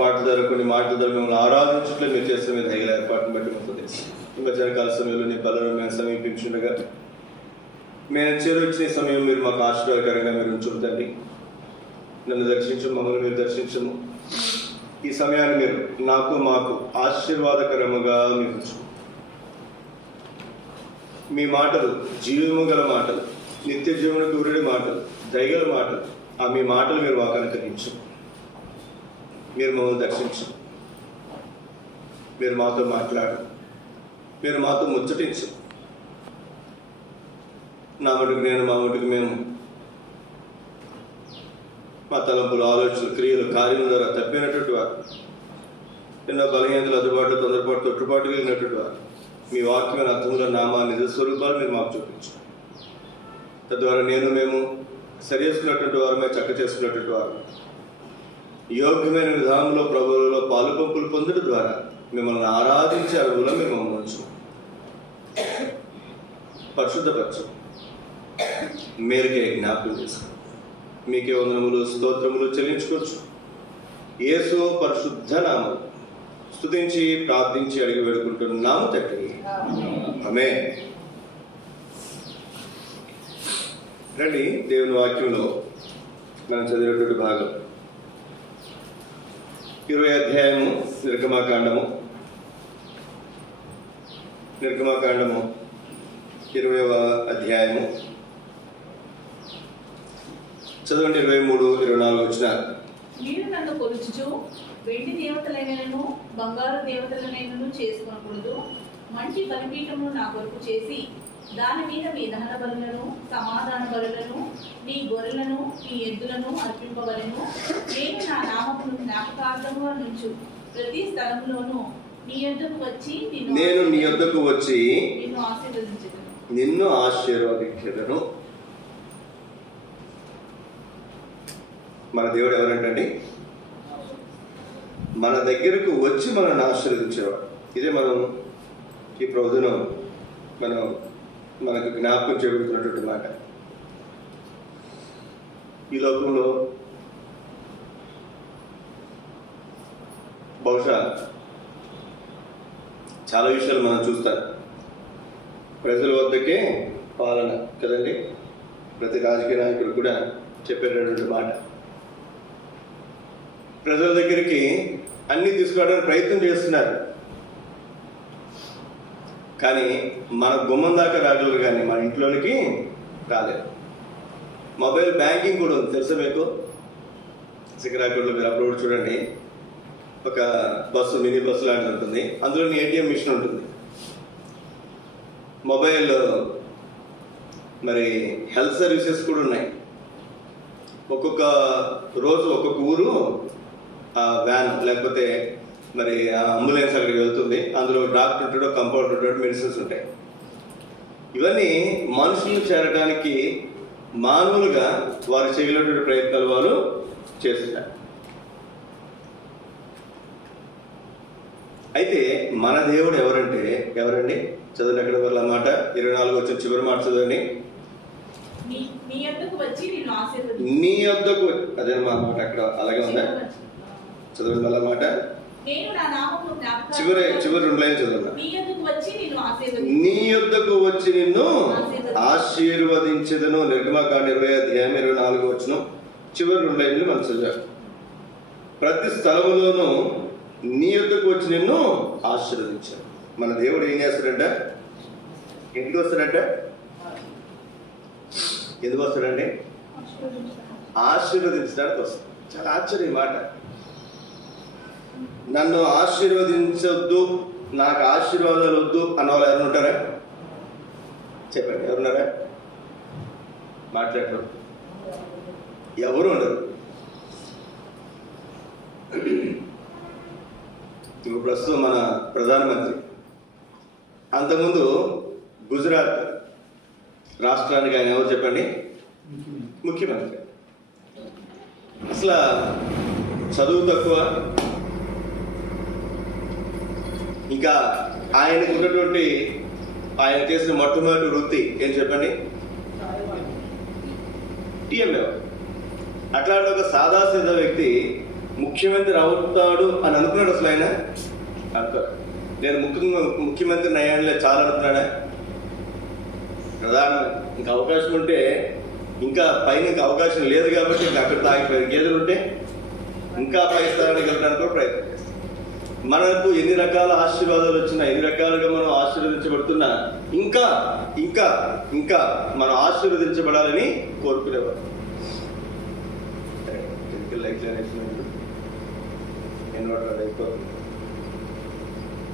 పాట ద్వారా కొన్ని మాటల ద్వారా మిమ్మల్ని ఆరాధించుట్లో మీరు చేసిన మీద హైగల ఏర్పాటును బట్టి మాకు తెలుసు. ఈ మధ్యాహ్నకాల సమయంలో నీ బలను మేము సమీపించుండగా మేము చేరొచ్చిన సమయం మీరు మాకు ఆశీర్వాదకరంగా మీరు ఉంచుతండి. నన్ను దర్శించము, మమ్మల్ని మీరు దర్శించము. ఈ సమయాన్ని మీరు నాకు మాకు ఆశీర్వాదకరముగా మీరు ఉంచు. మీ మాటలు జీవము గల మాటలు, నిత్య జీవన దూరుడి మాటలు, దయగల మాటలు, ఆ మీ మాటలు మీరు మాకు అనుకరించు. మీరు మమ్మల్ని దర్శించు, మీరు మాతో మాట్లాడు, మీరు మాతో ముచ్చటించు. నా మటుకు నేను, మా మటుకు మేము, మా తలంపులు, ఆలోచనలు, క్రియలు, కార్యముల ద్వారా తప్పినటువంటి వారు, ఎన్నో బలహీనతలు, అదుబాటు, తొందరపాటు, తొట్టుపాటు కలిగినటువంటి వారు, మీ వాక్యమైన అర్థముల నామా నిజ స్వరూపాలు మీరు మాకు చూపించు. తద్వారా నేను మేము సరి చేసుకున్నటువంటి వారు, మేము చక్క చేసుకున్నటువంటి వారు, యోగ్యమైన విధానంలో ప్రభువులలో పాలు పంపులు పొందడం ద్వారా మిమ్మల్ని ఆరాధించే అరువులో మేము మమ్మల్ని ఉంచు. పరిశుద్ధపరచు, మేరకే జ్ఞాపకం చేసుకో. మీకే వందనములు, స్తోత్రములు చెల్లించుకోవచ్చు. యేసు పరిశుద్ధ నామం స్తుతించి ప్రార్థించి అడిగి వేడుకుంటున్నాము తండ్రి, ఆమేన్. రండి, దేవుని వాక్యంలో మనం చదివేటువంటి భాగం 20వ అధ్యాయము నిర్గమాకాండము 20వ అధ్యాయము చదవండి. 23, 24 వచ్చినారు. మీరు నన్ను కొలుచుచు వెండి దేవతలైనను బంగారు దేవతలైనను చేసుకొనకూడదు. మంచి బలిపీఠమును నా కొరకు చేసి దాని మీద మీ దహన బలులను, సమాధాన బలులను, మీ గొర్రెలను, మీ ఎద్దులను అర్పింపవలెను. నేను నా నామమును జ్ఞాపకార్థముగా నుంచు ప్రతి స్థలంలోనూ నీ యొద్దకు వచ్చి నిన్ను ఆశీర్వదించెదను. మన దేవుడు ఎవరంటండి? మన దగ్గరకు వచ్చి మనల్ని ఆశీర్వదించేవాడు. ఇదే మనం ఈ ప్రభుత్వం మనకు జ్ఞాపకం చెబుతున్నటువంటి మాట. ఈ లోకంలో బహుశా చాలా విషయాలు మనం చూస్తాం. ప్రజల వద్దకే పాలన కదండి, ప్రతి రాజకీయ నాయకుడు కూడా చెప్పేటటువంటి మాట. ప్రజల దగ్గరికి అన్నీ తీసుకురావడానికి ప్రయత్నం చేస్తున్నారు, కానీ మన గుమ్మం దాకా రాగలరు, కానీ మన ఇంట్లోనికి రాలేదు. మొబైల్ బ్యాంకింగ్ కూడా ఉంది, తెలుసా మీకు? సికిరాకుల్లో మీరు అప్లోడ్ చూడండి, ఒక బస్సు, మినీ బస్సు లాంటిది ఉంటుంది, అందులో ఏటీఎం మిషన్ ఉంటుంది. మొబైల్ మరి హెల్త్ సర్వీసెస్ కూడా ఉన్నాయి. ఒక్కొక్క రోజు ఒక్కొక్క ఊరు వ్యాన్ లేకపోతే మరి అంబులెన్స్ అక్కడికి వెళ్తుంది. అందులో డాక్టర్ ఉంటాడు, కంపౌండర్ ఉంటాడు, మెడిసిన్స్ ఉంటాయి. ఇవన్నీ మనుషులు చేరడానికి మానవులుగా వారు చేయలేటువంటి ప్రయత్నాలు వారు చేస్తున్నారు. అయితే మన దేవుడు ఎవరండి? చదవండి అక్కడ వల్ల మాట 24 వచ్చిన చివరి మాట చదవండి. నీ యొద్దకు, అదే మా మాట అక్కడ అలాగే ఉందా? చదవండి వల్ల మాట చివరి 2 లైన్లు చదవండి. నీ యొద్దకు వచ్చి నిన్ను ఆశీర్వదించెదను. నిర్గమకాండ 20వ అధ్యాయం 24 వచనం చివరి 2 లైన్లు మనం చదివాం. ప్రతి స్థలములోనూ నీ యొద్దకు వచ్చి నిన్ను ఆశీర్వదించాడు. మన దేవుడు ఏం చేస్తాడంట? ఎందుకు వస్తాడంట? ఆశీర్వదించడానికి వస్తాడు. చాలా ఆశ్చర్య మాట. నన్ను ఆశీర్వదించొద్దు, నాకు ఆశీర్వాదాలు వద్దు అన్న వాళ్ళు ఎవరు ఉంటారా? చెప్పండి, ఎవరున్నారా? మాట్లాడరు, ఎవరు ఉండరు. ఇప్పుడు ప్రస్తుతం మన ప్రధానమంత్రి, అంతకుముందు గుజరాత్ రాష్ట్రానికి ఆయన ఎవరు చెప్పండి? ముఖ్యమంత్రి. అసలు చదువు తక్కువ, ఇంకా ఆయనకు ఉన్నటువంటి ఆయన చేసిన మొట్టమొదటి వృత్తి ఏం చెప్పండి? టీఎంఏ. అట్లాంటి ఒక సాదాసీదా వ్యక్తి ముఖ్యమంత్రి అవుతాడు అని అనుకున్నాడు అసలు ఆయన? అనుకోడు. నేను ముఖ్యమంత్రిని అయ్యానులే చాలా అనుకున్నాడా? ప్రధాన ఇంకా అవకాశం ఉంటే, ఇంకా పైన ఇంకా అవకాశం లేదు కాబట్టి ఇంకా అక్కడ తాగిపోయారు. గేదెలు ఉంటే ఇంకా పై స్థానానికి వెళ్ళడానికి కూడా ప్రయత్నం చేస్తాం. మనకు ఎన్ని రకాల ఆశీర్వాదాలు వచ్చినా, ఎన్ని రకాలుగా మనం ఆశీర్వదించబడుతున్నా ఇంకా ఇంకా ఇంకా మనం ఆశీర్వదించబడాలని కోరుకునేవారు. ఇన్వర్టర్ అయిపోతుంది,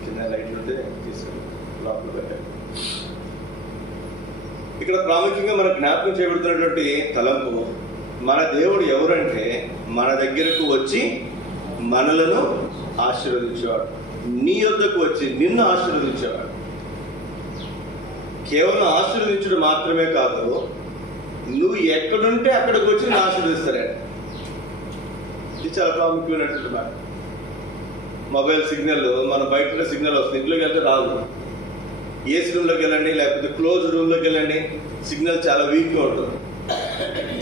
చిన్న లైట్లు ఉంటే తీసుకుని లోపల పెట్టాలి. ఇక్కడ ప్రాముఖ్యంగా మనకు జ్ఞాపకం చేయబడుతున్నటువంటి తలంపు, మన దేవుడు ఎవరంటే మన దగ్గరకు వచ్చి మనలను ఆశీర్వదించేవాడు, నీ యొద్దకు వచ్చి నిన్ను ఆశీర్వదించేవాడు. కేవలం ఆశీర్వదించడం మాత్రమే కాదు, నువ్వు ఎక్కడుంటే అక్కడికి వచ్చి నేను ఆశీర్వదిస్తాడు. ఇది చాలా ప్రాముఖ్యమైనటువంటి మాట. మొబైల్ సిగ్నల్, మన బయట సిగ్నల్ వస్తుంది, ఇంట్లోకి వెళ్తే రాదు. ఏసీ రూమ్లోకి వెళ్ళండి, లేకపోతే క్లోజ్ రూమ్లోకి వెళ్ళండి, సిగ్నల్ చాలా వీక్గా ఉంటుంది.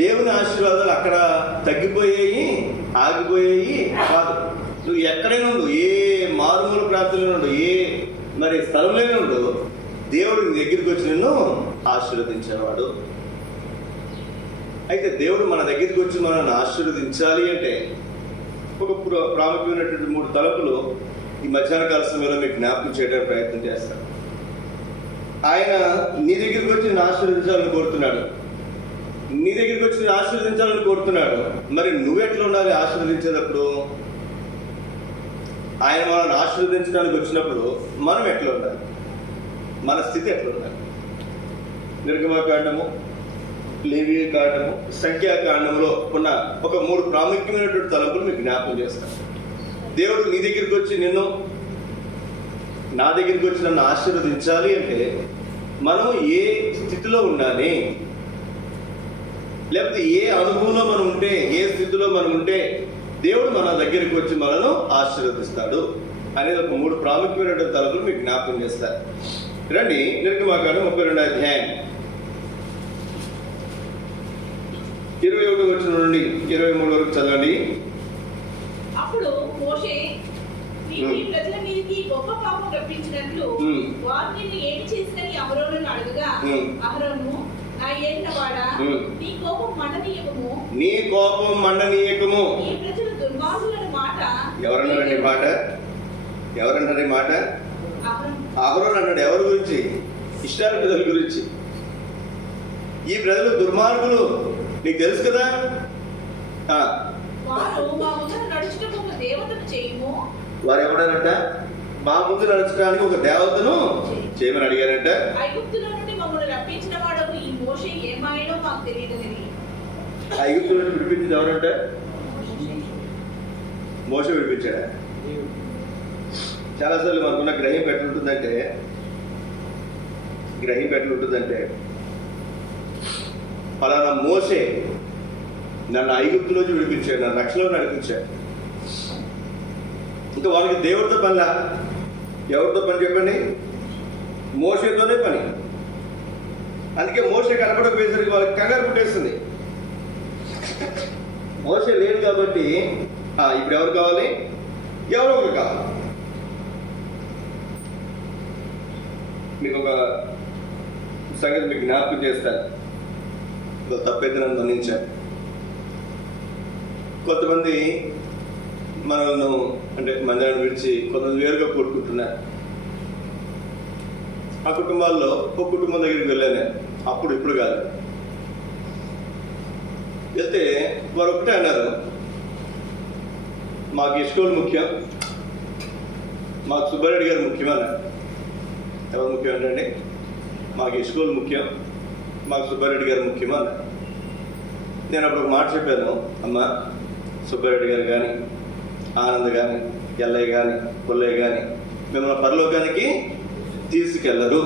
దేవుని ఆశీర్వాదాలు అక్కడ తగ్గిపోయాయి, ఆగిపోయాయి కాదు. నువ్వు ఎక్కడైనా ఉండు, ఏ మారుమూల ప్రాంతంలో ఉండు, ఏ మరి స్థలంలోనే ఉండు, దేవుడు నీ దగ్గరికి వచ్చి నిన్ను ఆశీర్వదించేవాడు. అయితే దేవుడు మన దగ్గరికి వచ్చి మనల్ని ఆశీర్వదించాలి అంటే ఒక ప్రాముఖ్యమైనటువంటి 3 తలపులు ఈ మధ్యాహ్న కాల సమయంలో మీకు జ్ఞాపకం చేయడానికి ప్రయత్నం చేస్తాడు. ఆయన నీ దగ్గరికి వచ్చి నేను ఆశీర్వదించాలని కోరుతున్నాడు. నీ దగ్గరికి వచ్చి నేను ఆశీర్వదించాలని కోరుతున్నాడు. మరి నువ్వెట్లా ఉండాలి ఆశీర్వదించేటప్పుడు? ఆయన మనల్ని ఆశీర్వదించడానికి వచ్చినప్పుడు మనం ఎట్లా ఉండాలి? మన స్థితి ఎట్లా ఉండాలి? నిర్గమకాండము, లేవీ కాండము, సంఖ్యాకాండంలో ఉన్న ఒక 3 ప్రాముఖ్యమైనటువంటి తలంపులు మీకు జ్ఞాపకం చేస్తాను. దేవుడు నీ దగ్గరికి వచ్చి నిన్ను, నా దగ్గరికి వచ్చి నన్ను ఆశీర్వదించాలి అంటే మనం ఏ స్థితిలో ఉండాలి, లేకపోతే ఏ అనుభవంలో మనం ఉంటే, ఏ స్థితిలో మనం ఉంటే దేవుడు మన దగ్గరికి వచ్చి మనను ఆశీర్వదిస్తాడు అనేది ఒక 3 ప్రాముఖ్యమైనటువంటి తలంపులు మీకు జ్ఞాపకం చేస్తారు. రండి, నిర్గమకాండం 32వ అధ్యాయం 21వ వచనం నుండి 23 వరకు చదవండి. అప్పుడు మోషే, నీవు ఈ ప్రజల మీదకి గొప్ప పాపం రప్పించినట్లు వారు నిన్ను ఏమి చేసినని అహరోనును అడగగా, అహరోను, నా ఏలిన వాడా, నీ కోపం మండనీయకము, నీ కోపం మండనీయకము. ఈ ప్రజలు దుర్మార్గుల మాట. ఎవరన్నారండి ఈ మాట? ఎవరన్నారు ఈ మాట? అహరోను అన్నాడు. ఎవరి గురించి? ఇశ్రాయేలు ప్రజల గురించి. ఈ ప్రజలు దుర్మార్గులు, నీకు తెలుసు కదా. వారు మా ముందు నడుచుటకు ఒక దేవతను చేయము. వారు ఎవడారంట? మా ముందు నడుచడానికి ఒక దేవతను చేయమని అడిగారంట. ఐగుప్తులో నుండి మమ్మల్ని రప్పించిన వాడు ఈ మోషే ఏమాయనో మాకు తెలియదని. ఐగుప్తు నుండి విడిపించింది ఎవరంట? మోషే విడిపించాడా? చాలాసార్లు మనకున్న గ్రహింపు ఎట్లుంటుందంటే ఫలానా మోషే నన్ను ఐగుప్తులోంచి విడిపించాడు, నన్ను రక్షణలో నడిపించాడు. ఇంకా వాళ్ళకి దేవుడితో పనిలా. ఎవరితో పని చెప్పండి? మోషేతోనే పని. అందుకే మోషే కనపడకపోయేసరికి వాళ్ళకి కంగారు పుట్టేస్తుంది. మోషే లేడు కాబట్టి ఇప్పుడు ఎవరు కావాలి? ఎవరో ఒకరు కావాలి. మీకు ఒక సంగతి మీకు జ్ఞాపకం చేస్తాను. తప్పైతే నన్ను అందించాను. కొంతమంది మనల్ని అంటే మందిరాన్ని విడిచి కొంతమంది వేరుగా కూడుకుంటున్నారు. ఆ కుటుంబాల్లో ఒక కుటుంబం దగ్గరికి వెళ్ళాను. అప్పుడు ఇప్పుడు కాదు. వెళ్తే వారు ఒకటే అన్నారు, మాకు ఇష్టోళ్ళు ముఖ్యం, మాకు సుబ్బారెడ్డి గారు ముఖ్యమన్నారు. ఎవరు ముఖ్యం అంటే మాకు ఇష్టోళ్ళు ముఖ్యం, మాకు సుబ్బారెడ్డి గారు ముఖ్యమా అన్నారు. నేను అప్పుడు ఒక మాట చెప్పాను, అమ్మ సుబ్బారెడ్డి గారు కానీ, ఆనంద్ కానీ, ఎల్లయ్య కానీ, పుల్లయ్య కానీ మిమ్మల్ని పరలోకానికి తీసుకెళ్ళరు.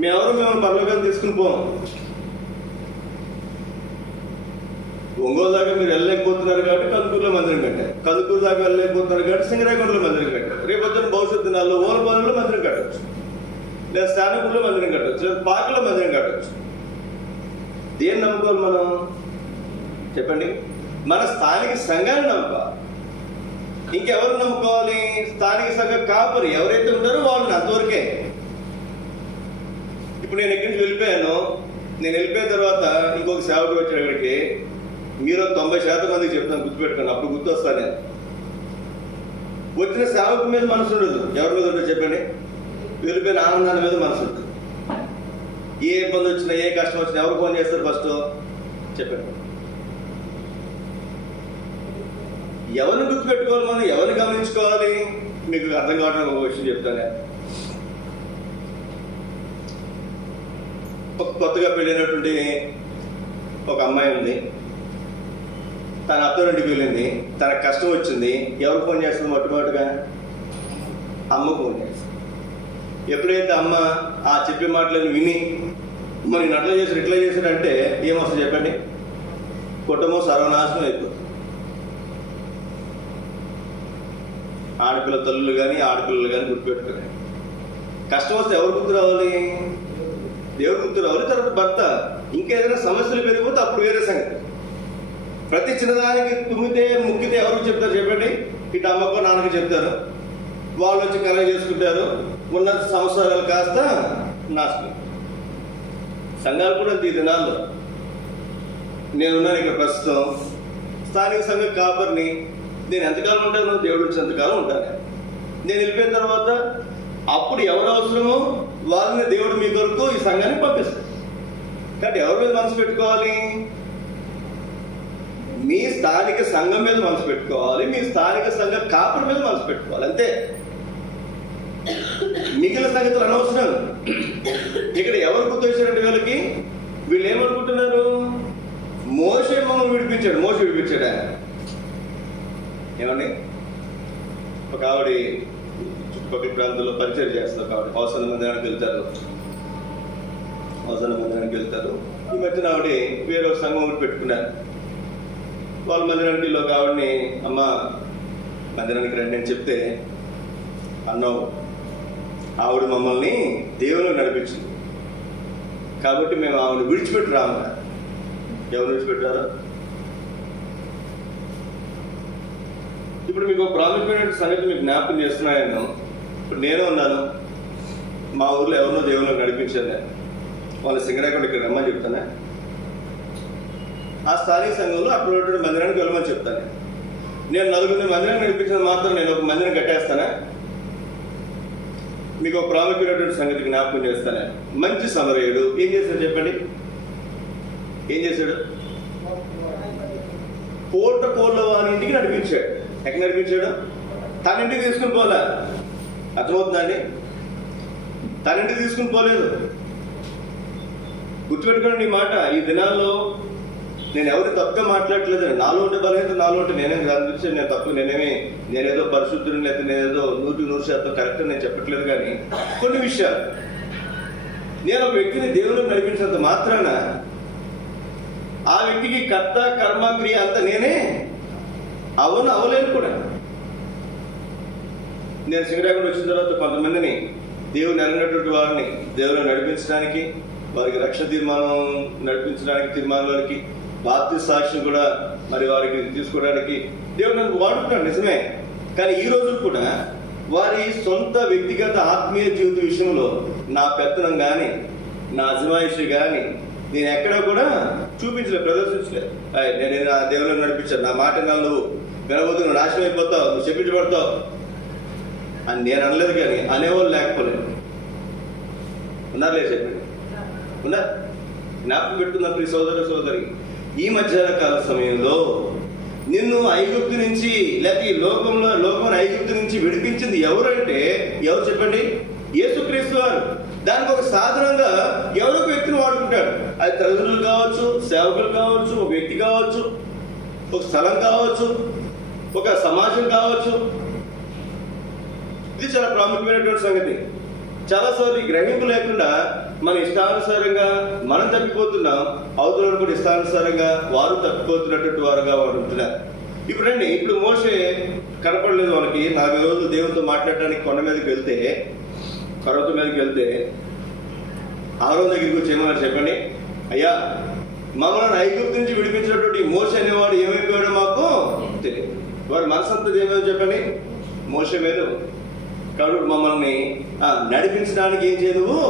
మేమెవరు మిమ్మల్ని పరలోకానికి తీసుకుని పోం. ఒంగోలు దాకా మీరు వెళ్ళలేకపోతున్నారు కాబట్టి కందుకూరులో మందిరం కట్టారు. కందుకూరు దాకా వెళ్ళలేకపోతున్నారు కాబట్టి సింగరాయకొండలో మందిరం కట్టారు. రేపు వచ్చిన భవిష్యత్ దినాల్లో ఓలపాలెంలో మందిరం కట్టవచ్చు, లేదా స్థానకుల్లో మందిరం కట్టవచ్చు, లేదా పార్కులో మందిరం కట్టవచ్చు. దేన్ని నమ్ముకోవాలి మనం చెప్పండి? మన స్థానిక సంఘాన్ని నమ్ముకోవాలి. ఇంకెవరు నమ్ముకోవాలి? స్థానిక సంఘ కాపరి ఎవరైతే ఉంటారో వాళ్ళని అంతవరకే. ఇప్పుడు నేను ఇక్కడి నుంచి వెళ్ళిపోయాను. నేను వెళ్ళిపోయిన తర్వాత ఇంకొక సేవకుడు వచ్చాడు ఇక్కడికి. మీరు 90% మందికి చెప్తాను, గుర్తుపెట్టుకోండి, అప్పుడు గుర్తొస్తాను నేను. వచ్చిన సేవకు మీద మనసు ఉండదు. ఎవరి మీద ఉండదు చెప్పండి? వెళ్ళిపోయిన ఆనందాన్ని మీద మనసు ఉంటుంది. ఏ ఇబ్బంది వచ్చినా, ఏ కష్టం వచ్చినా ఎవరు ఫోన్ చేస్తారు ఫస్ట్ చెప్పండి? ఎవరిని గుర్తుపెట్టుకోవాలి, మనం ఎవరిని గమనించుకోవాలి? మీకు అర్థం కావడానికి ఒక విషయం చెప్తాను. కొత్తగా పెళ్ళినటువంటి ఒక అమ్మాయి ఉంది. తన అత్తోరింటికి వెళ్ళింది. తనకు కష్టం వచ్చింది. ఎవరు ఫోన్ చేస్తుంది? మొట్టమొదటిగా అమ్మ ఫోన్ చేస్తుంది. ఎప్పుడైతే అమ్మ ఆ చెప్పే మాటలను విని మరి నేను అట్లా చేశాడు ఇట్లా చేశాడంటే ఏమొస్తుంది చెప్పండి? కుటుంబం సర్వనాశనం అయిపోతుంది. ఆడపిల్ల తల్లులు కానీ ఆడపిల్లలు కానీ గుర్తుపెట్టుకుని కష్టం వస్తే ఎవరు గుర్తు రావాలి? దేవుడు గుర్తు రావాలి. తర్వాత భర్త. ఇంకేదైనా సమస్యలు పెరిగిపోతే అప్పుడు వేరే సంగతి. ప్రతి చిన్నదానికి తుమ్మితే ముక్కితే ఎవరికి చెప్తారు చెప్పండి? ఇటు అమ్మకో నాన్నకి చెప్తారు. వాళ్ళు వచ్చి కలగ చేసుకుంటారు. ఉన్న సంవత్సరాలు కాస్త నాశనం. సంఘాలు కూడా ఈ దినాల్లో నేనున్నాను ఇక్కడ ప్రస్తుతం. స్థానిక సంఘ కాపరిని. నేను ఎంతకాలం ఉంటాను? దేవుడు వచ్చినంతకాలం ఉంటాను. నేను వెళ్ళిపోయిన తర్వాత అప్పుడు ఎవరు అవసరమో వాళ్ళని దేవుడు మీ కొరకు ఈ సంఘాన్ని పంపిస్తాడు. కాబట్టి ఎవరి మీద మనసు పెట్టుకోవాలి? మీ స్థానిక సంఘం మీద మనసు పెట్టుకోవాలి. మీ స్థానిక సంఘ కాపరి మీద మనసు పెట్టుకోవాలి. అంతే. మిగిలిన సంగతులు అనవసరం. ఇక్కడ ఎవరు గుర్తొచ్చారంటే వీళ్ళకి? వీళ్ళు ఏమనుకుంటున్నారు? మోషే మమ్మల్ని విడిపించాడు. మోషే విడిపించాడా? ఏమండి? ఒక ఆవిడ చుట్టుపక్కల ప్రాంతాల్లో పరిచయం చేస్తారు. కాబట్టి హౌసన మందిరానికి వెళ్తారు. ఈ మధ్యన ఆవిడ వేరే సంఘం ఒకటి పెట్టుకున్నారు. వాళ్ళ మందిరానికి ఒక ఆవిడని, అమ్మ మందిరానికి రండి అని చెప్తే, అన్నావు ఆవిడ మమ్మల్ని దేవుని నడిపించింది కాబట్టి మేము ఆవిడ విడిచిపెట్టి రామన్నారు. ఎవరు విడిచిపెట్టారు? ఇప్పుడు మీకు ఒక ప్రాముఖ్యమైన సంగతి మీకు జ్ఞాపకం చేస్తున్నాను. ఇప్పుడు నేను ఉన్నాను. మా ఊర్లో ఎవరినో దేవుని నడిపించాను. నేను వాళ్ళ సింగరాకుండా ఇక్కడ రమ్మని చెప్తానా? ఆ స్థానిక సంఘంలో అక్కడ మందిరానికి వెళ్ళమని చెప్తాను. నేను నలుగురిని మందిరాన్ని నడిపించిన మాత్రం నేను ఒక మందిరం కట్టేస్తానా? మీకు ఒక ప్రాముఖ్యమైనటువంటి సంగతి జ్ఞాపకం చేస్తాను. మంచి సమరయుడు ఏం చేశాడు చెప్పండి? ఏం చేశాడు? కోట కోళ్ళ వారి ఇంటికి నడిపించాడు. ఎక్కడ నడిపించాడు? తన ఇంటికి తీసుకుని పోలే. అర్థమవుతుందా అండి? తన ఇంటికి తీసుకుని పోలేదు. గుర్తుపెట్టుకోండి ఈ మాట. ఈ దినాల్లో నేను ఎవరు తప్పుగా మాట్లాడట్లేదు. నాలో ఉంటే బలహీనత నాలో ఉంటే నేనేం దాని గురించి నేను తప్పు నేనేదో పరిశుద్ధుడిని లేకపోతే నేనేదో 100% కరెక్ట్ నేను చెప్పట్లేదు. కానీ కొన్ని విషయాలు నేను ఒక వ్యక్తిని దేవుని నడిపించినంత మాత్రాన ఆ వ్యక్తికి కర్త కర్మ క్రియ అంతా నేనే అవలేను కూడా. నేను సింగరాకుండా వచ్చిన తర్వాత కొంతమందిని దేవుని అన్నటువంటి వారిని దేవుని నడిపించడానికి, వారికి రక్షణ తీర్మానం నడిపించడానికి, తీర్మానాలకి బాప్తిస్మ సాక్ష్యం కూడా మరి వారికి తీసుకోవడానికి దేవుడు నన్ను వాడుతున్నాడు, నిజమే. కానీ ఈ రోజు కూడా వారి సొంత వ్యక్తిగత ఆత్మీయ జీవిత విషయంలో నా పెత్తనం కానీ నా అజమాయిషి కానీ నేను ఎక్కడా కూడా చూపించలేదు, ప్రదర్శించలేదు. నేను నా దేవుని నడిపించాను, నా మాట నువ్వు వినబోతు, నువ్వు నాశనం అయిపోతావు, నువ్వు చెప్పించబడతావు అని నేను అనలేదు. కానీ అనేవాళ్ళు లేకపోలేదు. ఉన్నారు లేదు చెప్పండి? ఉన్నారు. జ్ఞాపకం పెట్టుకున్న ప్రియ సోదర సోదరి, ఈ మధ్యాహ్న కాల సమయంలో నిన్ను ఐగుప్తు నుంచి లేకపోతే ఈ లోకం ఐగుప్తు నుంచి విడిపించింది ఎవరంటే ఎవరు చెప్పండి? యేసుక్రీస్తు వారు. దానికి ఒక సాధనంగా ఎవరో ఒక వ్యక్తిని వాడుకుంటాడు. అది తల్లిదండ్రులు కావచ్చు, సేవకులు కావచ్చు, ఒక వ్యక్తి కావచ్చు, ఒక స్థలం కావచ్చు, ఒక సమాజం కావచ్చు. ఇది చాలా ప్రాముఖ్యమైనటువంటి సంగతి. చాలాసార్లు ఈ గ్రహింపు లేకుండా మన ఇష్టానుసారంగా మనం తప్పిపోతున్నాం, అవతల కూడా ఇష్టానుసారంగా వారు తప్పిపోతున్నటువంటి వారుగా వారు ఉంటున్నారు. ఇప్పుడు మోషే కనపడలేదు వాళ్ళకి. 40 రోజులు దేవునితో మాట్లాడడానికి కొండ మీదకి వెళ్తే, పర్వతం మీదకి వెళ్తే ఆరోన్ దగ్గరికి వచ్చి ఏమన్నారు చెప్పండి? అయ్యా, మమ్మల్ని ఐగుప్తు నుంచి విడిపించినటువంటి మోషే అనేవాడు ఏమైపోయాడో మాకు వారి మనసంతా ఏమేమో చెప్పండి, మోసే మీద ఉంది. కాబట్టి మమ్మల్ని నడిపించడానికి ఏం చేయ, నువ్వు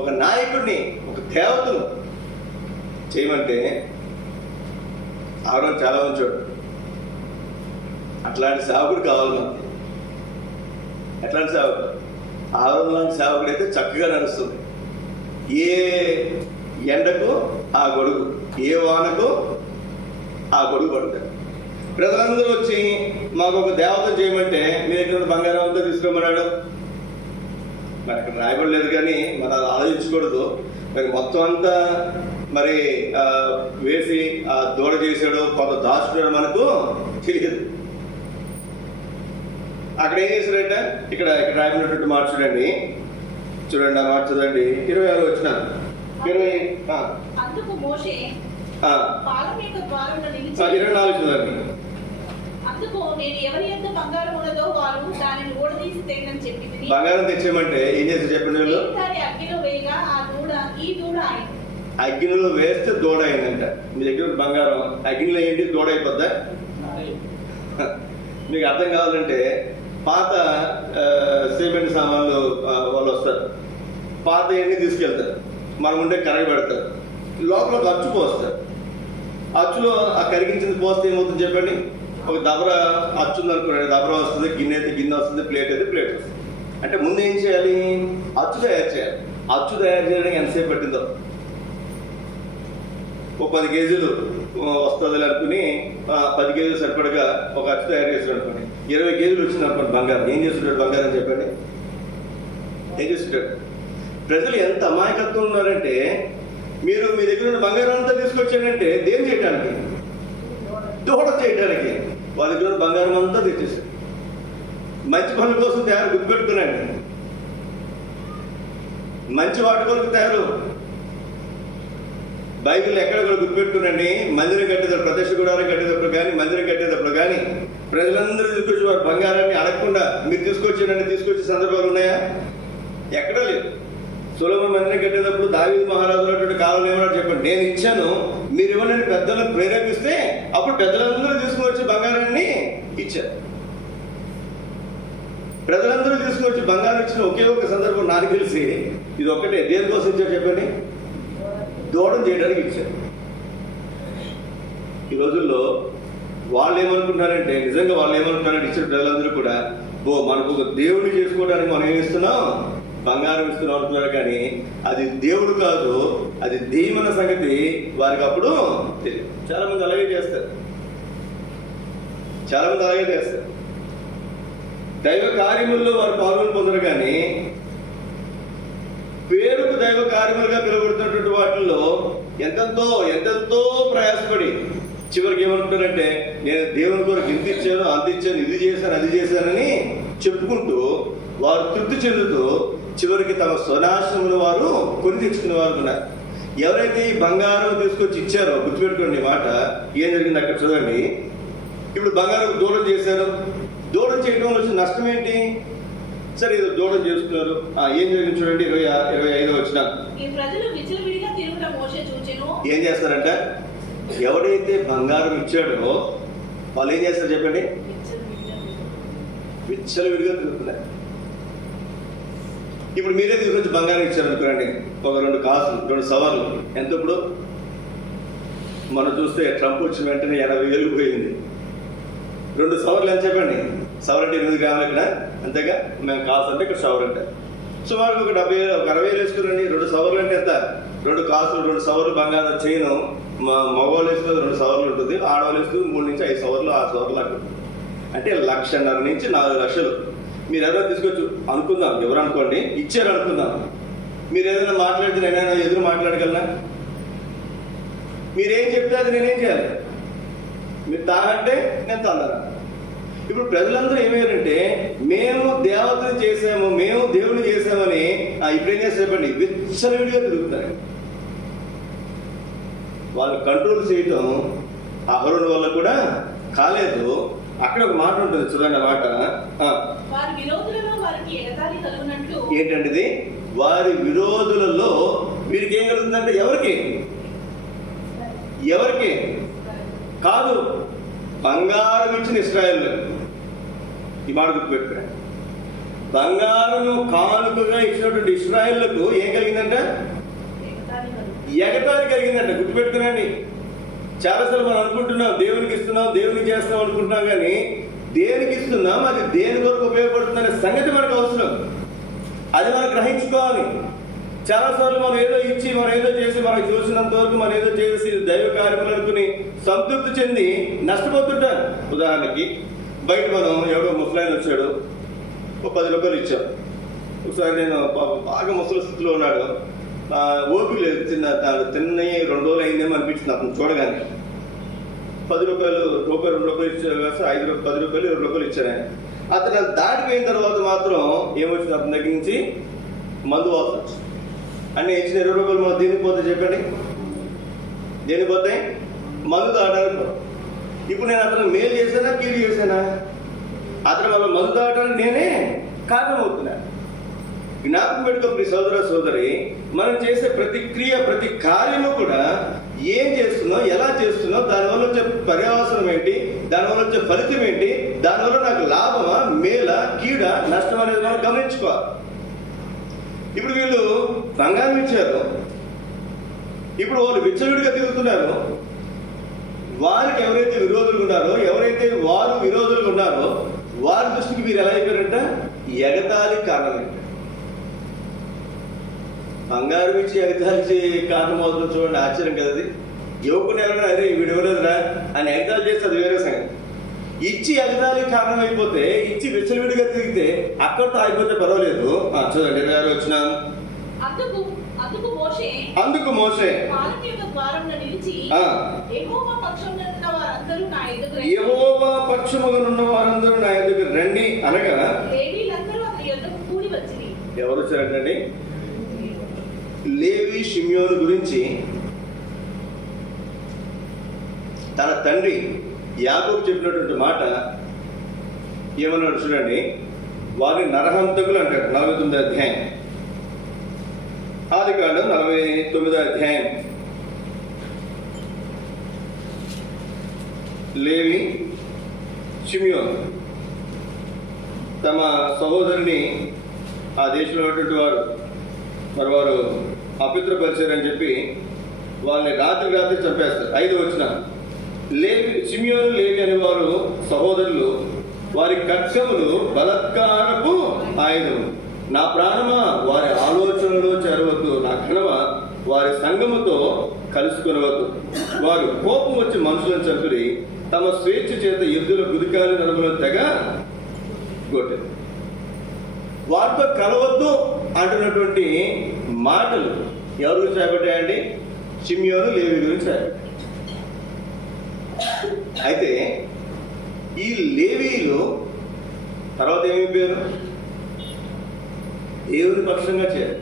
ఒక నాయకుడిని, ఒక దేవతను చేయమంటే ఆరోజు చాలా ఉంచాడు. అట్లాంటి సేవకుడు కావాలి మనకి. ఎట్లాంటి సేవకుడు? ఆరోజు లాంటి సేవకుడు అయితే చక్కగా నడుస్తుంది. ఏ ఎండకు ఆ గొడుగు, ఏ వానకు ఆ గొడుగు పడుతుంది. ప్రజలందరూ వచ్చి మాకు ఒక దేవత చేయమంటే మీ దగ్గర బంగారం అంతా తీసుకోమన్నాడు. మరి అక్కడ రాయబడలేదు, కానీ మనం అది ఆలోచించకూడదు. మరి మొత్తం అంతా మరి వేసి ఆ దూడ చేశాడు, కొంత దాచుకున్నాడు, మనకు తెలియదు. అక్కడ ఏం చేశాడంటే ఇక్కడ రాయబడినటువంటి మాట చూడండి, ఆ మాట చూడండి. 26 వచ్చిన 20 అందుకు మోషే 24 చూడండి. అందుకు నేను ఎవరి యొక్క బంగారం ఉన్నదో వారు దానిని ఓడదీసి తెగని చెప్పింది. బంగారం తెచ్చేయమంటే ఏం చేసి చెప్పండి, అగ్నిలో వేయగా ఆ దూడ ఈ దూడ అయింది. అగ్నిలో వేస్తే దూడ అయిందంట. మీ దగ్గర బంగారం అగ్నిలో ఏంటి, దూడ అయిపోద్దా? మీకు అర్థం కావాలంటే పాత సిమెంట్ సామాన్లు వాళ్ళు వస్తారు, పాత ఎన్ని తీసుకెళ్తారు, మనం ఉండే కరగ పెడతారు, లోపల ఒక అచ్చు పోస్తారు. అచ్చులో ఆ కరిగించింది పోస్తే ఏమవుతుంది చెప్పండి? ఒక దబర అచ్చు ఉంది అనుకోండి, దబర వస్తుంది, గిన్నె అయితే గిన్నె వస్తుంది, ప్లేట్ అయితే ప్లేట్ వస్తుంది. అంటే ముందు ఏం చేయాలి? అచ్చు తయారు చేయాలి. అచ్చు తయారు చేయడానికి ఎంతసేపు పట్టిందో, ఒక 10 కేజీలు వస్తుంది అనుకుని 10 కేజీలు సరిపడగా ఒక అచ్చు తయారు చేస్తాడు అనుకోండి. 20 కేజీలు వచ్చింది అనుకోండి బంగారం. ఏం చేస్తుంటాడు బంగారం చెప్పండి? ఏం చేస్తుంటాడు? ప్రజలు ఎంత అమాయకత్వం ఉన్నారంటే, మీరు మీ దగ్గర ఉన్న బంగారం అంతా తీసుకొచ్చాడంటే దేని చేయడానికి? దూడ చేయడానికి. వాళ్ళ దగ్గర ఉన్న బంగారం అంతా తెచ్చేసాడు. మంచి పనుల కోసం తయారు, గుర్తుపెట్టుకున్నాండి. మంచి వాటి కొరకు తయారు. బైబిల్ ఎక్కడ కూడా గుర్తుపెట్టుకునండి. మందిరం కట్టేటప్పుడు, ప్రత్యక్ష గుడారం కట్టేటప్పుడు కానీ, మందిరం కట్టేటప్పుడు కానీ ప్రజలందరూ తీసుకొచ్చి వారి బంగారాన్ని అడగకుండా మీరు తీసుకొచ్చే సందర్భాలు ఉన్నాయా? ఎక్కడా లేదు. సొలొమోను మందిరం కట్టేటప్పుడు దావీదు మహారాజు ఉన్నటువంటి కాలంలో ఏమన్నా చెప్పండి, నేను ఇచ్చాను, మీరు ఇవ్వని పెద్దలను ప్రేరేపిస్తే అప్పుడు పెద్దలందరూ తీసుకువచ్చి బంగారాన్ని ఇచ్చారు. ప్రజలందరూ తీసుకువచ్చి బంగారం ఇచ్చిన ఒకే ఒక సందర్భం నాకు తెలిసి ఇది ఒక్కటే. దేనికోసం ఇచ్చారు చెప్పండి? దూడం చేయడానికి ఇచ్చారు. ఈ రోజుల్లో వాళ్ళు ఏమనుకుంటున్నారంటే, నిజంగా వాళ్ళు ఏమనుకుంటున్నారంటే, ఇచ్చిన ప్రజలందరూ కూడా మనకు ఒక దేవుడిని చేసుకోవడానికి మనం ఏమి ఇస్తున్నాం? బంగారం ఇస్తున్నాం అనుకున్నారు. కానీ అది దేవుడు కాదు, అది దెయ్యమన్న సంగతి వారికి అప్పుడు తెలియదు. చాలా మంది అలాగే చేస్తారు. దైవ కార్యముల్లో వారు పాల్గొని పొందరు. కానీ పేరుకు దైవ కార్యములుగా పిలువబడుతున్నటువంటి వాటిల్లో ఎంతెంతో ప్రయాసపడి చివరికి ఏమనుకుంటారంటే, నేను దేవుని కొరకు ఇంత ఇచ్చాను, అంత ఇచ్చాను, ఇది చేశాను, అది చేశానని చెప్పుకుంటూ వారు తృప్తి చెందుతూ చివరికి తమ స్వనాశనములు వారు కొని తెచ్చుకునే వారు ఉన్నారు. ఎవరైతే ఈ బంగారం తీసుకొచ్చి ఇచ్చారో, గుర్తుపెట్టుకోండి మాట, ఏం జరిగింది అక్కడ చూడండి. ఇప్పుడు బంగారం దూరం చేశారు. దూరం చేయడం వల్ల వచ్చిన నష్టం ఏంటి? సరే ఏదో దూరం చేసుకున్నారు. ఏం జరిగింది చూడండి, 25 వచ్చిన. ఏం చేస్తారంట? ఎవడైతే బంగారం ఇచ్చాడో వాళ్ళు ఏం చేస్తారు చెప్పండి? విచ్చలవిడిగా తిరుగుతున్నారు. ఇప్పుడు మీరే తీసుకొచ్చి బంగారం ఇచ్చారనుకోండి, ఒక 2 కాసులు, 2 సవర్లు. ఎంత ఇప్పుడు? మనం చూస్తే ట్రంప్ వచ్చిన వెంటనే 80,000 పోయింది. 2 సవర్లు ఎంత చెప్పండి? సవర్ అంటే 8 గ్రాములు ఇక్కడ, అంతేగా. మేము కాసు అంటే ఇక్కడ సవర్ అంటే సుమారు ఒక 70,000, ఒక 60,000 వేసుకురండి. 2 సవర్లు అంటే ఎంత? 2 కాసులు, 2 సవర్లు బంగారం చైను. మగవాళ్ళు వేసుకుని 2 సవర్లు ఉంటుంది, ఆడవాళ్ళు వేసుకుని 3 నుంచి 5 సవర్లు, 6 సవర్లు అంటుంది. అంటే 1,50,000 నుంచి 4 లక్షలు. మీరు ఎవరైనా తీసుకొచ్చు అనుకుందాం, ఎవరు అనుకోండి, ఇచ్చారు అనుకుందాం. మీరు ఏదైనా మాట్లాడితే నేనైనా ఎదురు మాట్లాడగలనా? మీరేం చెప్తే అది నేనేం చేయాలి? మీరు తాగంటే నేను తాగను. ఇప్పుడు ప్రజలందరూ ఏమయ్యారంటే, మేము దేవతని చేసాము, మేము దేవుని చేసామని ఇప్పుడు ఏం చేసేపండి, విచ్చలవిడిగా తిరుగుతారు. వాళ్ళు కంట్రోల్ చేయటం అహరోను వల్ల కూడా కాలేదు. అక్కడ ఒక మాట ఉంటుంది చూడండి, ఆ మాట ఏంటంటే ఇది, వారి విరోధులలో వీరికి ఏం కలుగుతుందంటే, ఎవరికి కాదు, బంగారం ఇచ్చిన ఇశ్రాయేలు, ఈ మాట గుర్తుపెట్టుకోండి. బంగారము కానుకగా ఇచ్చినటువంటి ఇశ్రాయేలుకు ఏం కలిగిందంట? ఎగతాళి కలిగిందంట. గుర్తుపెట్టుకునండి. చాలాసార్లు మనం అనుకుంటున్నాం దేవునికి ఇస్తున్నాం, దేవునికి చేస్తున్నాం అనుకుంటున్నాం, కానీ దేనికి ఇస్తున్నాం, అది దేని కొరకు ఉపయోగపడుతుందనే సంగతి మనకు అవసరం. అది మనం గ్రహించుకోవాలి. చాలాసార్లు మనం ఏదో ఇచ్చి, మనం ఏదో చేసి, మనకు చూసినంత వరకు మనం ఏదో చేసి దైవ కార్యములు అనుకుని సంతృప్తి చెంది నష్టపోతుంటారు. ఉదాహరణకి బయట మనం ఎవడో ముసలాయన వచ్చాడు, ఓ 10 రూపాయలు ఇచ్చాం. ఒకసారి నేను బాగా ముసలి స్థితిలో ఉన్నాడు, ఓపిక లేదు, తిన్న 2 రోజులు అయిందేమో అనిపించింది అతను చూడగానే. 10 రూపాయలు, రూపాయి 2 రూపాయలు ఇచ్చారు కదా, 5 రూపాయలు, 10 రూపాయలు, 20 రూపాయలు ఇచ్చారు ఆయన. అతను దాటిపోయిన తర్వాత మాత్రం ఏమొచ్చింది, అతని దగ్గర నుంచి మందు వాసన వచ్చింది. అన్నీ ఇచ్చిన 20 రూపాయలు మనం దేనికి పోతే చెప్పండి, దేనికి పోతే? మందు దాటానికి పోతాం. ఇప్పుడు నేను అతను మేలు చేశానా, కీడు చేశానా? అతను వల్ల మందు దాటానికి నేనే కారణం అవుతున్నాను. జ్ఞాపకం పెట్టుకో సోదర సోదరి, మనం చేసే ప్రతి క్రియ, ప్రతి కార్యము కూడా ఏం చేస్తున్నాం, ఎలా చేస్తున్నాం, దానివల్ల వచ్చే పర్యావసనం ఏంటి, దానివల్ల వచ్చే ఫలితం ఏంటి, దానివల్ల నాకు లాభమా, మేలా, కీడ, నష్టం అనేది మనం గమనించుకోవాలి. ఇప్పుడు వీళ్ళు బంగారం ఇచ్చారు, ఇప్పుడు వాళ్ళు విచ్చలుడిగా తిరుగుతున్నారు. వారికి ఎవరైతే విరోధులు ఉన్నారో, ఎవరైతే వారు విరోధులు ఉన్నారో వారి దృష్టికి వీరు ఎలా అయిపోయారంట? ఎగతాళి కారణమైంది. బంగారం ఇచ్చి ఎగతాళి కారణం అవుతుంది. చూడండి, ఆశ్చర్యం కదా అది. యువకుని ఎవరైనా అదే వీడు ఇవ్వలేదురా అని ఎగతాళి చేస్తే అది వేరే సంగతి. ఇచ్చి ఎగతాళి కారణం అయిపోతే, ఇచ్చి విచ్చలవిడిగా తిరిగితే అక్కడితో అయిపోతే పర్వాలేదు. చూడండి 26 వచ్చిన అందుకు మోషే యెహోవా పక్షముగా వారందరూ నా ఎదుగు రండి అనగా ఎవరు వచ్చారంటండి? లేవి షిమ్యోను గురించి తన తండ్రి యాకోబు చెప్పినటువంటి మాట ఏమన్నాడు చూడండి. వారిని నరహంతకులు అంటాడు. 49వ అధ్యాయం, ఆదికాండం 49వ అధ్యాయం. లేవి షిమ్యోను తమ సహోదరుని ఆ దేశంలో ఉన్నటువంటి వారు అపిత్రపరిచారని చెప్పి వాళ్ళని రాత్రి చంపేస్తారు. 5వ వచనం, లేవి షిమ్యోను లేవి అనే వారు సహోదరులు, వారి ఖడ్గములు బలత్కారపు ఆయుధము. నా ప్రాణమా వారి ఆలోచనలో చేరవద్దు, నా ఘనమ వారి సంగముతో కలుసుకొనవద్దు. వారు కోపం వచ్చి మనుషులను చంపిరి, తమ స్వేచ్ఛ చేత ఎద్దుల గుదికాలి నడుములను తెగ కొట్టారు. వారితో కలవద్దు అంటున్నటువంటి మాటలు ఎవరి గురించి రాబట్టాయండి? షిమ్యోను లేవి గురించి రాబట్టాయి. అయితే ఈ లేవీలు తర్వాత ఏమైపోయారు? దేవుని పక్షంగా చేరారు.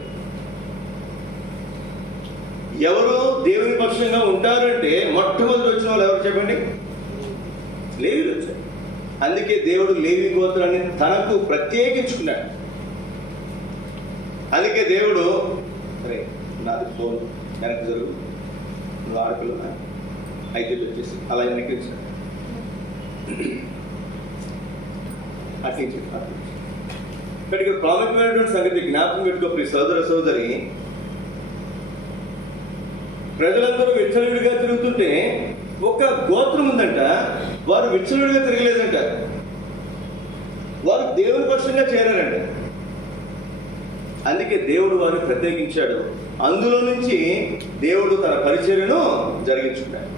ఎవరు దేవుని పక్షంగా ఉంటారంటే మొట్టమొదటి వచ్చిన వాళ్ళు ఎవరు చెప్పండి? లేవీలు వచ్చారు. అందుకే దేవుడు లేవి గోత్రాన్ని తనకు ప్రత్యేకించుకున్నాడు. అందుకే దేవుడు అరే నాది ఫోన్ వెనక్కి జరుగు, నువ్వు ఆడపిల్ల అయితే వచ్చేసి అలా వెనక్కి ఇచ్చాడు. ఇక్కడ ప్రాముఖ్యమైనటువంటి సంగతి జ్ఞాపకం పెట్టుకో సోదర సోదరి. ప్రజలందరూ విచ్చలవిడిగా తిరుగుతుంటే ఒక గోత్రం ఉందంట, వారు విచ్చలవిడిగా తిరగలేదంట, వారు దేవుని పక్షంగా చేరారంట. అందుకే దేవుడు వారిని ప్రత్యేకించాడు. అందులో నుంచి దేవుడు తన పరిచర్యను జరిగించుకున్నాడు.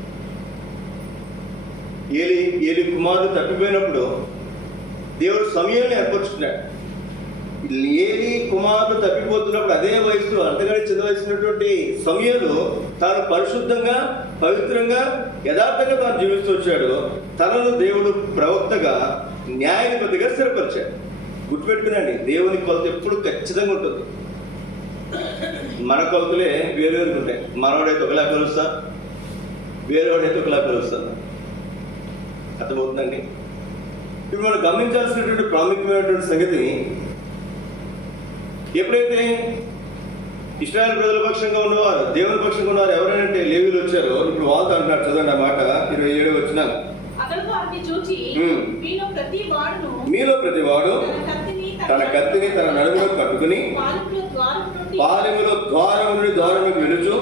ఏలి కుమారుడు తప్పిపోయినప్పుడు దేవుడు సమయాన్ని ఏర్పరచుకున్నాడు. ఏలి కుమారుడు తప్పిపోతున్నప్పుడు అదే వయసు, అంతగానే చిన్న వయసున్నటువంటి సమయంలో తాను పరిశుద్ధంగా, పవిత్రంగా, యథార్థంగా తాను జీవిస్తూ వచ్చాడు. తనను దేవుడు ప్రవక్తగా, న్యాయాధిపతిగా స్థిరపరిచాడు. గుర్తుపెట్టుకునండి, దేవుని కొలత ఎప్పుడు ఖచ్చితంగా ఉంటుంది. మన కొలతలే వేరువేరు ఉంటాయి. మనవాడైతే ఒకలా కలుస్తా, వేరేవాడైతే ఒకలా కలుస్తాను. అర్థమవుతుందండి. ఇప్పుడు మనం గమనించాల్సినటువంటి ప్రాముఖ్యమైనటువంటి సంగతి, ఎప్పుడైతే ఇశ్రాయేలు ప్రజల పక్షంగా ఉన్నవారు, దేవుని పక్షంగా ఉన్నవారు ఎవరైనా లేవీలు వచ్చారో, ఇప్పుడు వాళ్ళతో అంటున్నారు. చదవండి ఆ మాట 27వ వచనం. అతడు వారిని చూచి మీలో ప్రతి వాడు తన కత్తిని తన నడుములో కట్టుకుని పాలెములో ద్వారం నుండి ద్వారంలోకి వెలుచు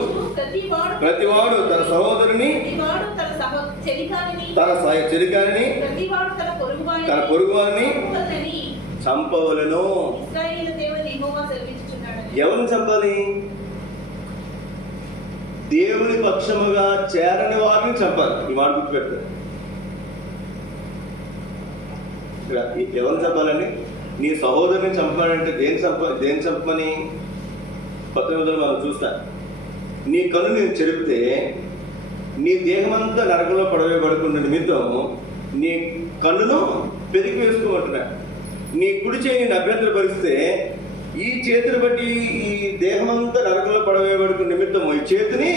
ప్రతివాడు తన సహోదరుని తన చెలికానిని తన పొరుగువారిని చంపవలెను. ఎవరిని చంపాలి? దేవుని పక్షముగా చేరని వారిని చంపాలి. ఈ మాట గుర్తుపెట్టారు. ఎవరిని చంపాలని? నీ సహోదరుని చంపాలంటే దేని చంపమని కొత్త నిబంధనలు మనం చూస్తాం. నీ కన్ను నేను చెరిపితే నీ దేహమంతా నరకంలో పడవేయబడుకున్న నిమిత్తం నీ కన్నును పెరిగి వేసుకోమంటున్నా. నీ కుడి చేయి నేను అభ్యంతరపరిస్తే ఈ చేతిని బట్టి ఈ దేహమంతా నరకంలో పడవేయబడుకున్న నిమిత్తం ఈ చేతిని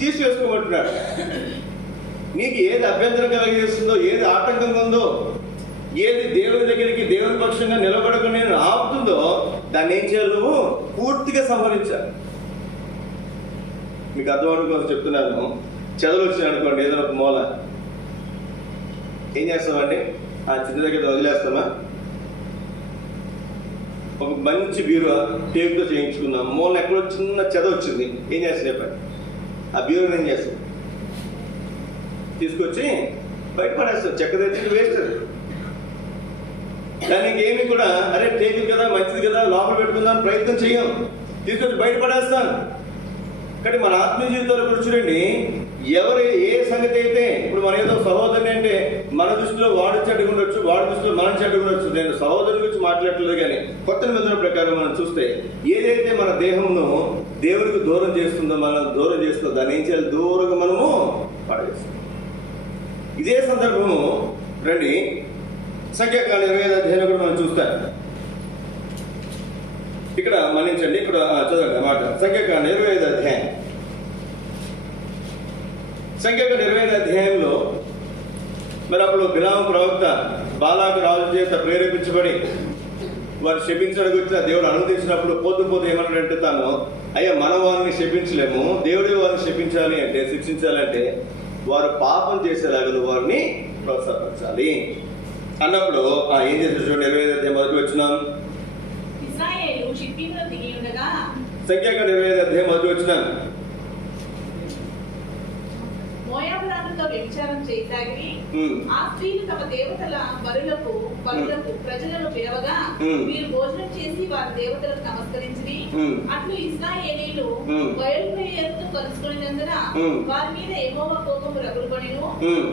తీసివేసుకోమంటున్నాడు. నీకు ఏది అభ్యంతరం కలిగిస్తుందో, ఏది ఆటంకంగా ఉందో, ఏది దేవుని దగ్గరికి దేవుని పక్షంగా నిలబడకుండా నేను ఆపుతుందో దాన్ని ఏం చేయాలి? నువ్వు పూర్తిగా సంహరించాలి. మీకు అర్థమవడం కోసం చెప్తున్నాను. చెదలు వచ్చినాయి అనుకోండి, ఏదైనా ఒక మూల ఏం చేస్తామండి? ఆ చిన్న దగ్గర వదిలేస్తామా? ఒక మంచి బీరువా టేకుతో చేయించుకుందాం, మూల ఎక్కడో చిన్న చెద వచ్చింది, ఏం చేస్తాం చెప్పండి? ఆ బీరువాని ఏం చేస్తాం? తీసుకొచ్చి బయట పడేస్తాం. చెక్క తెచ్చి వేస్ట్. దానికి ఏమి కూడా అరే టేకు కదా, మంచిది కదా, లోపల పెట్టుకుందాం ప్రయత్నం చేయం, తీసుకొచ్చి బయట పడేస్తాను. కానీ మన ఆత్మీయ జీవితంలో కూడా చూడండి, ఎవరు ఏ సంగతి అయితే ఇప్పుడు మన ఏదో సహోదరుని అంటే మన దృష్టిలో వాడు చెడ్డగా ఉండొచ్చు, వాడి దృష్టిలో మనం చెడ్డగా ఉండొచ్చు. నేను సహోదరుని గురించి మాట్లాడలేదు. కానీ కొత్త నిబంధన ప్రకారం మనం చూస్తే ఏదైతే మన దేహమును దేవునికి దూరం చేస్తుందో, మనం దూరం చేస్తుందో దాన్ని ఏం చేయాలి? దూరంగా మనము పడేస్తాం. ఇదే సందర్భము రండి సంఖ్యాకాండం 25వ అధ్యాయంలో కూడా మనం చూస్తాం. ఇక్కడ మన్నించండి, ఇక్కడ చదవండి మాట. సంఖ్యాకాండం 25వ అధ్యాయం. సంఖ్యాకాండం 25వ అధ్యాయంలో మరి అప్పుడు బిలాము ప్రవక్త బాలాకు రాజు చేత ప్రేరేపించబడి వారు శపించడానికి వచ్చిన దేవుడు అనుమతించినప్పుడు పోతూ ఏమన్నాడంటే తాను అయ్యా మన వారిని శపించలేము, దేవుడే వారిని శపించాలి అంటే, శిక్షించాలంటే వారు పాపం చేసేలాగా వారిని ప్రోత్సాహపరచాలి అన్నప్పుడు ఏం చేశారు చూడండి. 25వ అధ్యాయం మొదటి వచ్చినాం. సంఖ్యాకాండం 25వ అధ్యాయం మొదటి వచ్చినాం. మోయాబురాలతో వ్యభిచారం చేయసాగి ఆ స్త్రీలు తమ దేవతల బలులకు ప్రజలను పిలవగా వీరు భోజనం చేసి వారి దేవతలకు నమస్కరించి అట్లు ఇశ్రాయేలీయులు బయలుదేరుతూ కలుసుకునేందున వారి మీద యెహోవా కోపము రగులుకొనెను.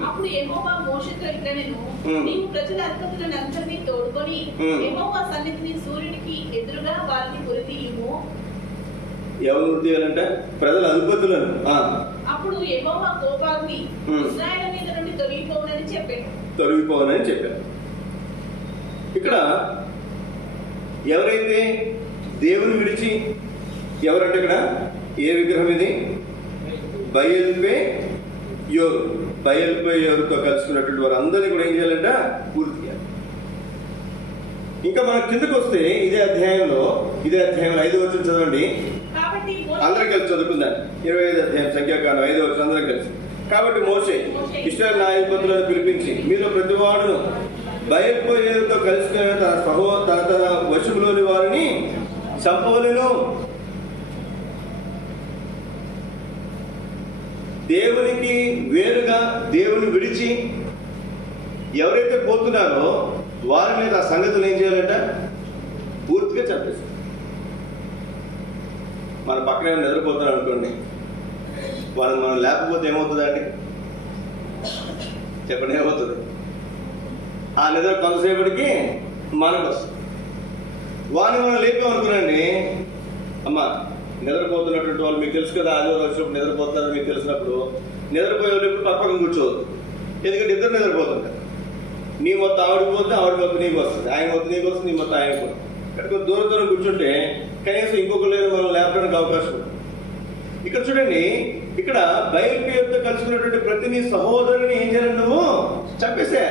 అప్పుడు యెహోవా మోషేతో ఇట్లనెను, నీవు ప్రజల అధిపతులనందరినీ తోడుకొని యెహోవా సన్నిధిని సూర్యునికి ఎదురుగా వారిని గురితీయుము. ఎవరు వృద్ధి చేయాలంటే ప్రజల అధిపతులను. అప్పుడు యెహోవా కోపాగ్ని ఇశ్రాయేలు మీద నుండి తొలగిపోవనని చెప్పారు. ఇక్కడ ఎవరైతే దేవుని విడిచి, ఎవరంటే ఇక్కడ ఏ విగ్రహం ఇది? బయల్పేయోరుతో కలుసుకున్నటువంటి వారు అందరినీ కూడా ఏం చేయాలంట? పూర్తి చేయాలి. ఇంకా మనం కిందకు వస్తే ఇదే అధ్యాయంలో 5వ వచనం చదవండి. అందరం కలిసి చదువుకుందాం. 25వ అధ్యాయం సంఖ్యాకాండం 5వ వచనం అందరం కలిసి. కాబట్టి మోషే ఇశ్రాయేలు న్యాయాధిపతులను పిలిపించి మీలో ప్రతివాడును బయల్పేయోరుతో కలుసుకున్న తన వశములోని వారిని చంపవలెను. దేవునికి వేరుగా దేవుని విడిచి ఎవరైతే పోతున్నారో వారి మీద ఆ సంగతులు ఏం చేయాలంట? పూర్తిగా చంపేస్తారు. మన పక్కన నిద్రపోతారు అనుకోండి, వాళ్ళని మనం లేకపోతే ఏమవుతుందండి? చెప్పండి, ఏమవుతుంది? ఆ నిద్ర కొంతసేపటికి మనకు వస్తుంది. వాడిని మనం లేపామనుకునండి, అమ్మా నిద్రపోతున్నటువంటి వాళ్ళు మీకు తెలుసు కదా, ఆదివారం వచ్చినప్పుడు నిద్రపోతున్నారని మీకు తెలిసినప్పుడు నిద్రపోయేటప్పుడు పక్కన కూర్చోవద్దు. ఎందుకంటే ఇద్దరు నిద్రపోతుంటారు. నీ మొత్తం ఆవిడికి పోతే ఆవిడ మొత్తం నీకు వస్తుంది, ఆయన మొత్తం నీకు వస్తుంది, నీ మొత్తం ఆయనకు వస్తుంది. ఇక్కడ దూరం కూర్చుంటే కనీసం ఇంకొకరు లేదు మనం లేపడానికి అవకాశం ఉంది. ఇక్కడ చూడండి, ఇక్కడ బయలుపేరుతో కలుసుకున్నటువంటి ప్రతి నీ సహోదరుని ఏం చేయాలి? నువ్వు చంపేసే.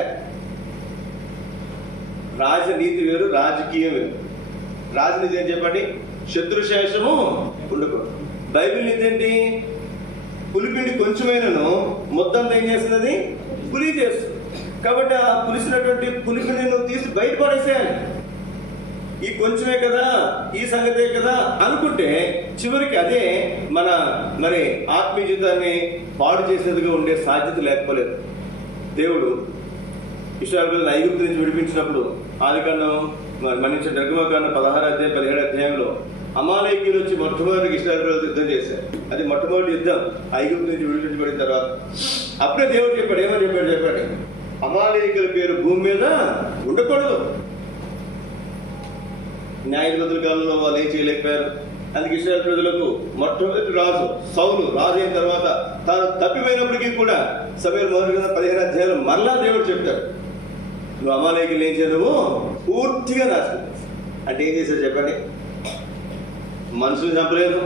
రాజనీతి వేరు, రాజకీయం వేరు. రాజనీతి ఏం చెప్పండి? శత్రుశేషము ఉండకూడదు. బైబిల్ నీతి ఏంటి? పులిపిండి కొంచెమైనను మొత్తం ఏం చేస్తున్నది? పులి చేస్తుంది. కాబట్టి ఆ పులిసినటువంటి పులిపిని నువ్వు తీసి బయట పడేసేయాలి. ఈ కొంచెమే కదా, ఈ సంగతే కదా అనుకుంటే చివరికి అదే మరి ఆత్మీయ జీవితాన్ని పాడు చేసేదిగా ఉండే సాధ్యత లేకపోలేదు. దేవుడు ఇశ్రాయేలును ఐగుప్తు నుంచి విడిపించినప్పుడు ఆదికాండం మన్నించిన నిర్గమకాండం 16 అధ్యాయం 17 అధ్యాయంలో అమాలేకీయులు వచ్చి మొట్టమొదటి ఇశ్రాయేలుతో యుద్ధం చేశారు. అది మొట్టమొదటి యుద్ధం ఐగుప్తు నుంచి విడిపించబడిన తర్వాత. అప్పుడే దేవుడు చెప్పాడు, ఏమని చెప్పాడు? అమాలేకీయుల పేరు భూమి మీద ఉండకూడదు. న్యాయాధిపతుల కాలంలో వాళ్ళు ఏం చేయలేకపోయారు. అందుకే ఇశ్రాయేలు ప్రజలకు మొట్టమొదటి రాజు సౌలు రాజు అయిన తర్వాత తాను తప్పిపోయినప్పటికీ కూడా సమూయేలు మొదటి 15 అధ్యాయులు మరలా దేవుడు చెప్తాడు, నువ్వు అమాలేకీయులు ఏం చేయవు, పూర్తిగా నాశనం. అంటే ఏం చేశారు చెప్పండి? మనుషులు చంపలేదు,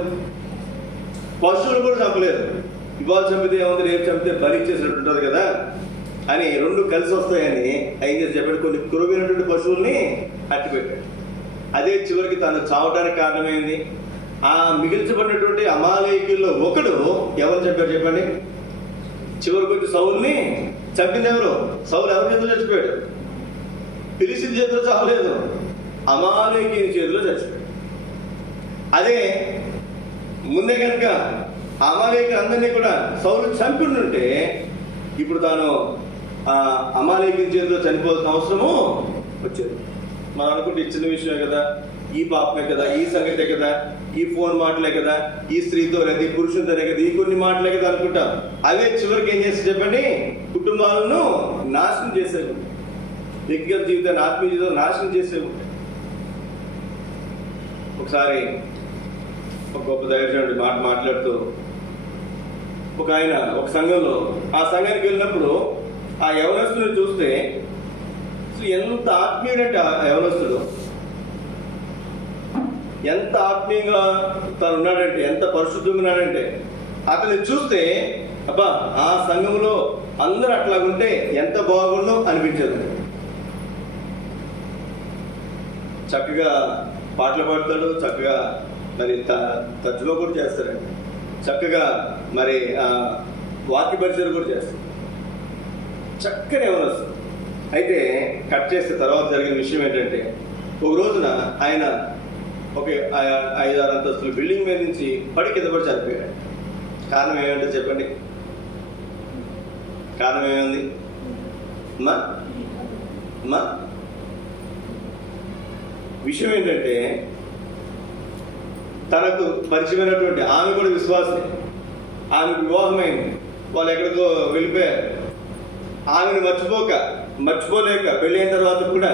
పశువులు కూడా చంపలేదు. ఇవాళ చంపితే ఏముంది, రేపు చంపితే బలి చేసినట్టు ఉంటుంది కదా అని రెండు కలిసి వస్తాయని ఏం చేసి చెప్పండి, కొన్ని కురువైనటువంటి పశువుల్ని అట్టిపెట్టాడు. అదే చివరికి తను చావడానికి కారణమైంది. ఆ మిగిల్చబడినటువంటి అమాలేకీయుల్లో ఒకడు ఎవరు చెప్పారు చెప్పండి? చివరికి వచ్చి సౌలుని చంపింది ఎవరు? సౌలు ఎవరి చేతిలో చచ్చిపోయాడు? ఫిలిష్తీయుల చేతిలో చావలేదు, అమాలేకీయుని చేతిలో చచ్చిపోయాడు. అదే ముందే కనుక అమాలేకీయులు అందరినీ కూడా సౌలు చంపిండుంటే ఇప్పుడు తాను అమాలేకీయుని చేతిలో చనిపోవాల్సిన అవసరము వచ్చేది. మనం అనుకుంటే ఇచ్చిన విషయమే కదా, ఈ పాపమే కదా, ఈ సంగతే కదా, ఈ ఫోన్ మాటలే కదా, ఈ స్త్రీతో లేదా ఈ పురుషునితోనే కదా, ఈ కొన్ని మాటలే కదా అనుకుంటాం. అవే చివరికి ఏం చేస్తే చెప్పండి, కుటుంబాలను నాశనం చేసేవి, వ్యక్తిగత జీవితాన్ని ఆత్మీయ జీవితాన్ని నాశనం చేసేవి. ఒకసారి ఒక గొప్ప దైవజనుడి మాట్లాడుతూ ఒక ఆయన ఒక సంఘంలో ఆ సంఘానికి వెళ్ళినప్పుడు ఆ యవనస్తుని చూస్తే ఎంత ఆత్మీయుడంటే ఆ యవనస్తుడు ఎంత ఆత్మీయంగా తను ఉన్నాడంటే, ఎంత పరిశుద్ధంగా ఉన్నాడంటే అతన్ని చూస్తే అబ్బా ఆ సంఘంలో అందరూ అట్లాగుంటే ఎంత బాగుందో అనిపించదు. చక్కగా పాటలు పాడతాడు, చక్కగా మరి తర్జుమా కూడా చేస్తారండి, చక్కగా మరి వాక్య పరిచయం కూడా చేస్తాడు, చక్కని యవనస్తుడు. అయితే కట్ చేస్తే తర్వాత జరిగిన విషయం ఏంటంటే, ఒక రోజున ఆయన ఒక 5-6 అంతస్తుల బిల్డింగ్ మీద నుంచి పడి కింద పడి చనిపోయాడు. కారణం ఏమంటే చెప్పండి? కారణం ఏమైంది? విషయం ఏంటంటే, తనకు పరిచయమైనటువంటి ఆమె కూడా విశ్వాసే, ఆమెకు వివాహమైంది, వాళ్ళు ఎక్కడికో వెళ్ళిపోయారు. ఆమెను మర్చిపోలేక పెళ్ళి అయిన తర్వాత కూడా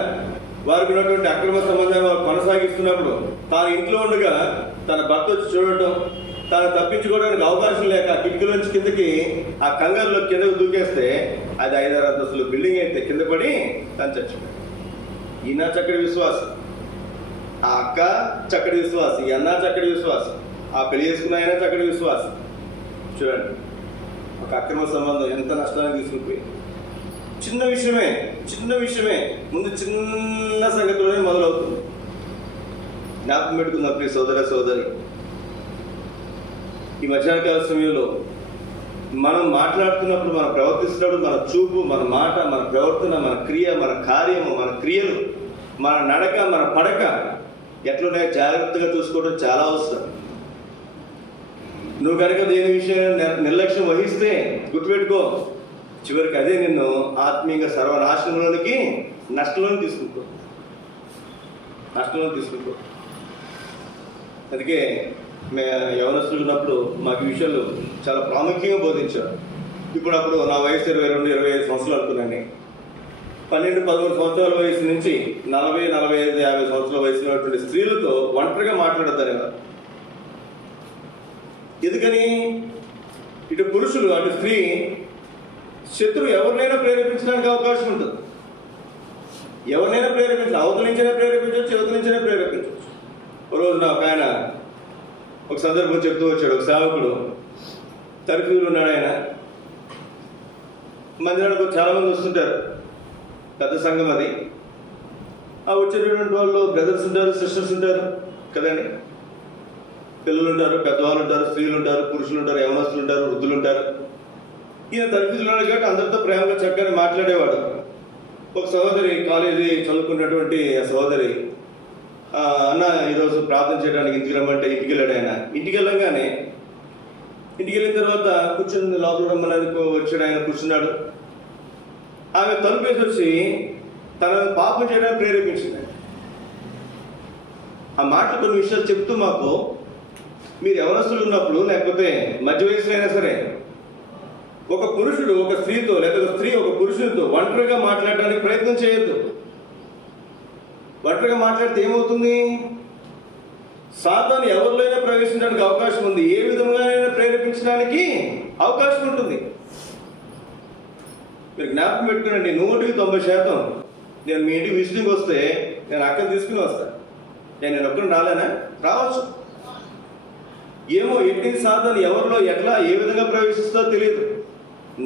వారికి ఉన్నటువంటి అక్రమ సంబంధాన్ని వారు కొనసాగిస్తున్నప్పుడు తాను ఇంట్లో ఉండగా తన భర్త వచ్చి చూడటం, తాను తప్పించుకోవడానికి అవకాశం లేక కిటికీలోంచి కిందకి ఆ కంగారులో కిందకు దూకేస్తే అది 5-6 అంతస్తుల బిల్డింగ్ అయితే కింద పడి తను చచ్చిపోయాడు. ఈయన చక్కటి విశ్వాసం, ఆ అక్క చక్కటి విశ్వాసం, ఈ అన్న చక్కటి విశ్వాసం, ఆ పెళ్లి చేసుకున్న ఆయన చక్కటి విశ్వాసం. చూడండి, ఒక అక్రమ సంబంధం ఎంత నష్టాన్ని తీసుకుపోయింది. చిన్న విషయమే ముందు చిన్న సంగతిలోనే మొదలవుతుంది. జ్ఞాపకం పెట్టుకున్న ప్రియ సోదరి, ఈ మధ్యాహ్నకాల సమయంలో మనం మాట్లాడుతున్నప్పుడు, మనం ప్రవర్తిస్తున్నప్పుడు మన చూపు, మన మాట, మన ప్రవర్తన, మన క్రియ, మన కార్యము, మన క్రియలు, మన నడక, మన పడక ఎట్లున్నాయో జాగ్రత్తగా చూసుకోవడం చాలా అవసరం. నువ్వు కనుక దేని విషయంలో నిర్లక్ష్యం వహిస్తే గుర్తుపెట్టుకో, చివరికి అదే నిన్ను ఆత్మీయంగా సర్వనాశనంలోనికి నష్టంలోకి తీసుకుంటూ. అందుకే యవనస్తులు ఉన్నప్పుడు మాకు ఈ విషయాలు చాలా ప్రాముఖ్యంగా బోధించారు. అప్పుడు నా వయసు 22-25 సంవత్సరాలు అనుకున్నాను. 12-13 సంవత్సరాల వయసు నుంచి 40-45-50 సంవత్సరాల వయసు ఉన్నటువంటి స్త్రీలతో ఒంటరిగా మాట్లాడద్దనేవారు. ఎందుకని? ఇటు పురుషులు అటు స్త్రీ శత్రువు ఎవరినైనా ప్రేరేపించడానికి అవకాశం ఉంటుంది. ఎవరినైనా అవతల నుంచైనా ప్రేరేపించవచ్చు, యువత నుంచైనా ప్రేరేపించవచ్చు. ఒక రోజున ఒక ఆయన ఒక సందర్భం చెప్తూ వచ్చాడు. ఒక సేవకుడు తరఫీలు ఉన్నాడు. ఆయన మందిరానికి చాలా మంది వస్తుంటారు, పెద్ద సంఘం అది. ఆ వచ్చేటటువంటి వాళ్ళు బ్రదర్స్ ఉంటారు, సిస్టర్స్ ఉంటారు కదండి, పిల్లలు ఉంటారు, పెద్దవాళ్ళు ఉంటారు, స్త్రీలు ఉంటారు, పురుషులు ఉంటారు, యవనస్తులు ఉంటారు, వృద్ధులు ఉంటారు. ఈయన తరఫీలు ఉన్నాడు కాబట్టి అందరితో ప్రేమగా చక్కగా మాట్లాడేవాడు. ఒక సహోదరి కాలేజీ చదువుకున్నటువంటి సహోదరి, అన్న ఈరోజు ప్రార్థన చేయడానికి ఇంటికి రమ్మంటే ఇంటికి వెళ్ళాడు ఆయన. ఇంటికి వెళ్ళంగానే ఇంటికి వెళ్ళిన తర్వాత కూర్చుని లోపల రమ్మని వచ్చాడు ఆయన, కూర్చున్నాడు. ఆమె తలుపేసి వచ్చి తన పాపం చేయడానికి ప్రేరేపించింది. ఆ మాటలు కొన్ని విషయాలు చెప్తూ మాకు, మీరు యవనస్తులు ఉన్నప్పుడు లేకపోతే మధ్య వయసులో అయినా సరే ఒక పురుషుడు ఒక స్త్రీతో లేదా ఒక స్త్రీ ఒక పురుషునితో ఒంటరిగా మాట్లాడడానికి ప్రయత్నం చేయొద్దు. ఒంటరిగా మాట్లాడితే ఏమవుతుంది? సాతాను ఎవరిలోనైనా ప్రవేశించడానికి అవకాశం ఉంది, ఏ విధంగానైనా ప్రేరేపించడానికి అవకాశం ఉంటుంది. మీరు జ్ఞాపకం పెట్టుకునండి, 190% నేను మీ ఇంటికి విజిటింగ్ వస్తే నేను అక్కని తీసుకుని వస్తాను. నేను ఒక్కడిని రాలేనా? రావచ్చు. ఏమో ఎట్టి సాతాను ఎవరిలో ఎట్లా ఏ విధంగా ప్రవేశిస్తుందో తెలియదు.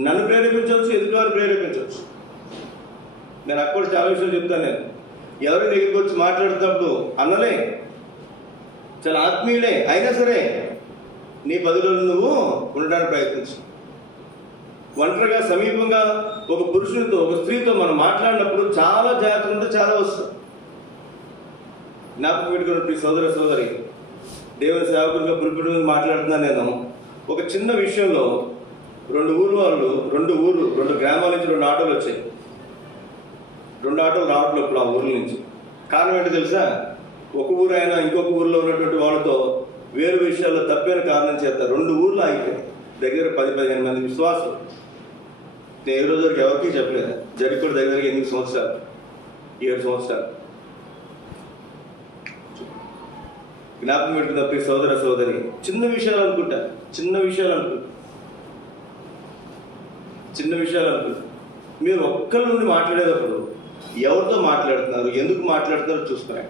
నన్ను ప్రేరేపించవచ్చు, ఎదుటివారు ప్రేరేపించవచ్చు. నేను అక్కడ చాలా విషయాలు చెప్తాను. నేను ఎవరి దగ్గరికి వచ్చి మాట్లాడుతున్నప్పుడు అన్నలే, చాలా ఆత్మీయులే అయినా సరే నీ 10 రోజులు నువ్వు ఉండడానికి ప్రయత్నించు. ఒంటరిగా సమీపంగా ఒక పురుషునితో ఒక స్త్రీతో మనం మాట్లాడినప్పుడు చాలా జాగ్రత్తలు ఉంటే చాలా వస్తుంది. జ్ఞాపకం పెట్టుకున్నప్పుడు ఈ సోదర సోదరి, దేవుని సేవకుడిగా పురుపుడు మీద మాట్లాడుతున్నాను. నేను ఒక చిన్న విషయంలో 2 గ్రామాల నుంచి 2 ఆటోలు వచ్చాయి. 2 ఆటోలు రావట్లేదు ఇప్పుడు ఆ ఊర్ల నుంచి. కారణం ఏంటో తెలుసా? ఒక ఊరు అయినా ఇంకొక ఊర్లో ఉన్నటువంటి వాళ్ళతో వేరు విషయాల్లో తప్పైన కారణం చేత 2 ఊర్లు ఆగిపోయాయి. దగ్గర 10-15 మంది విశ్వాసులు. నేను ఏ రోజు వరకు ఎవరికి చెప్పలేదు. జరిగి కూడా దగ్గర 8 సంవత్సరాలు 7 సంవత్సరాలు. జ్ఞాపకం పెట్టుకున్నప్పుడు సోదర సోదరి, చిన్న విషయాలు అనుకుంటా. మీరు ఒక్కరి నుండి మాట్లాడేటప్పుడు ఎవరితో మాట్లాడుతున్నారు, ఎందుకు మాట్లాడుతున్నారో చూసుకోండి.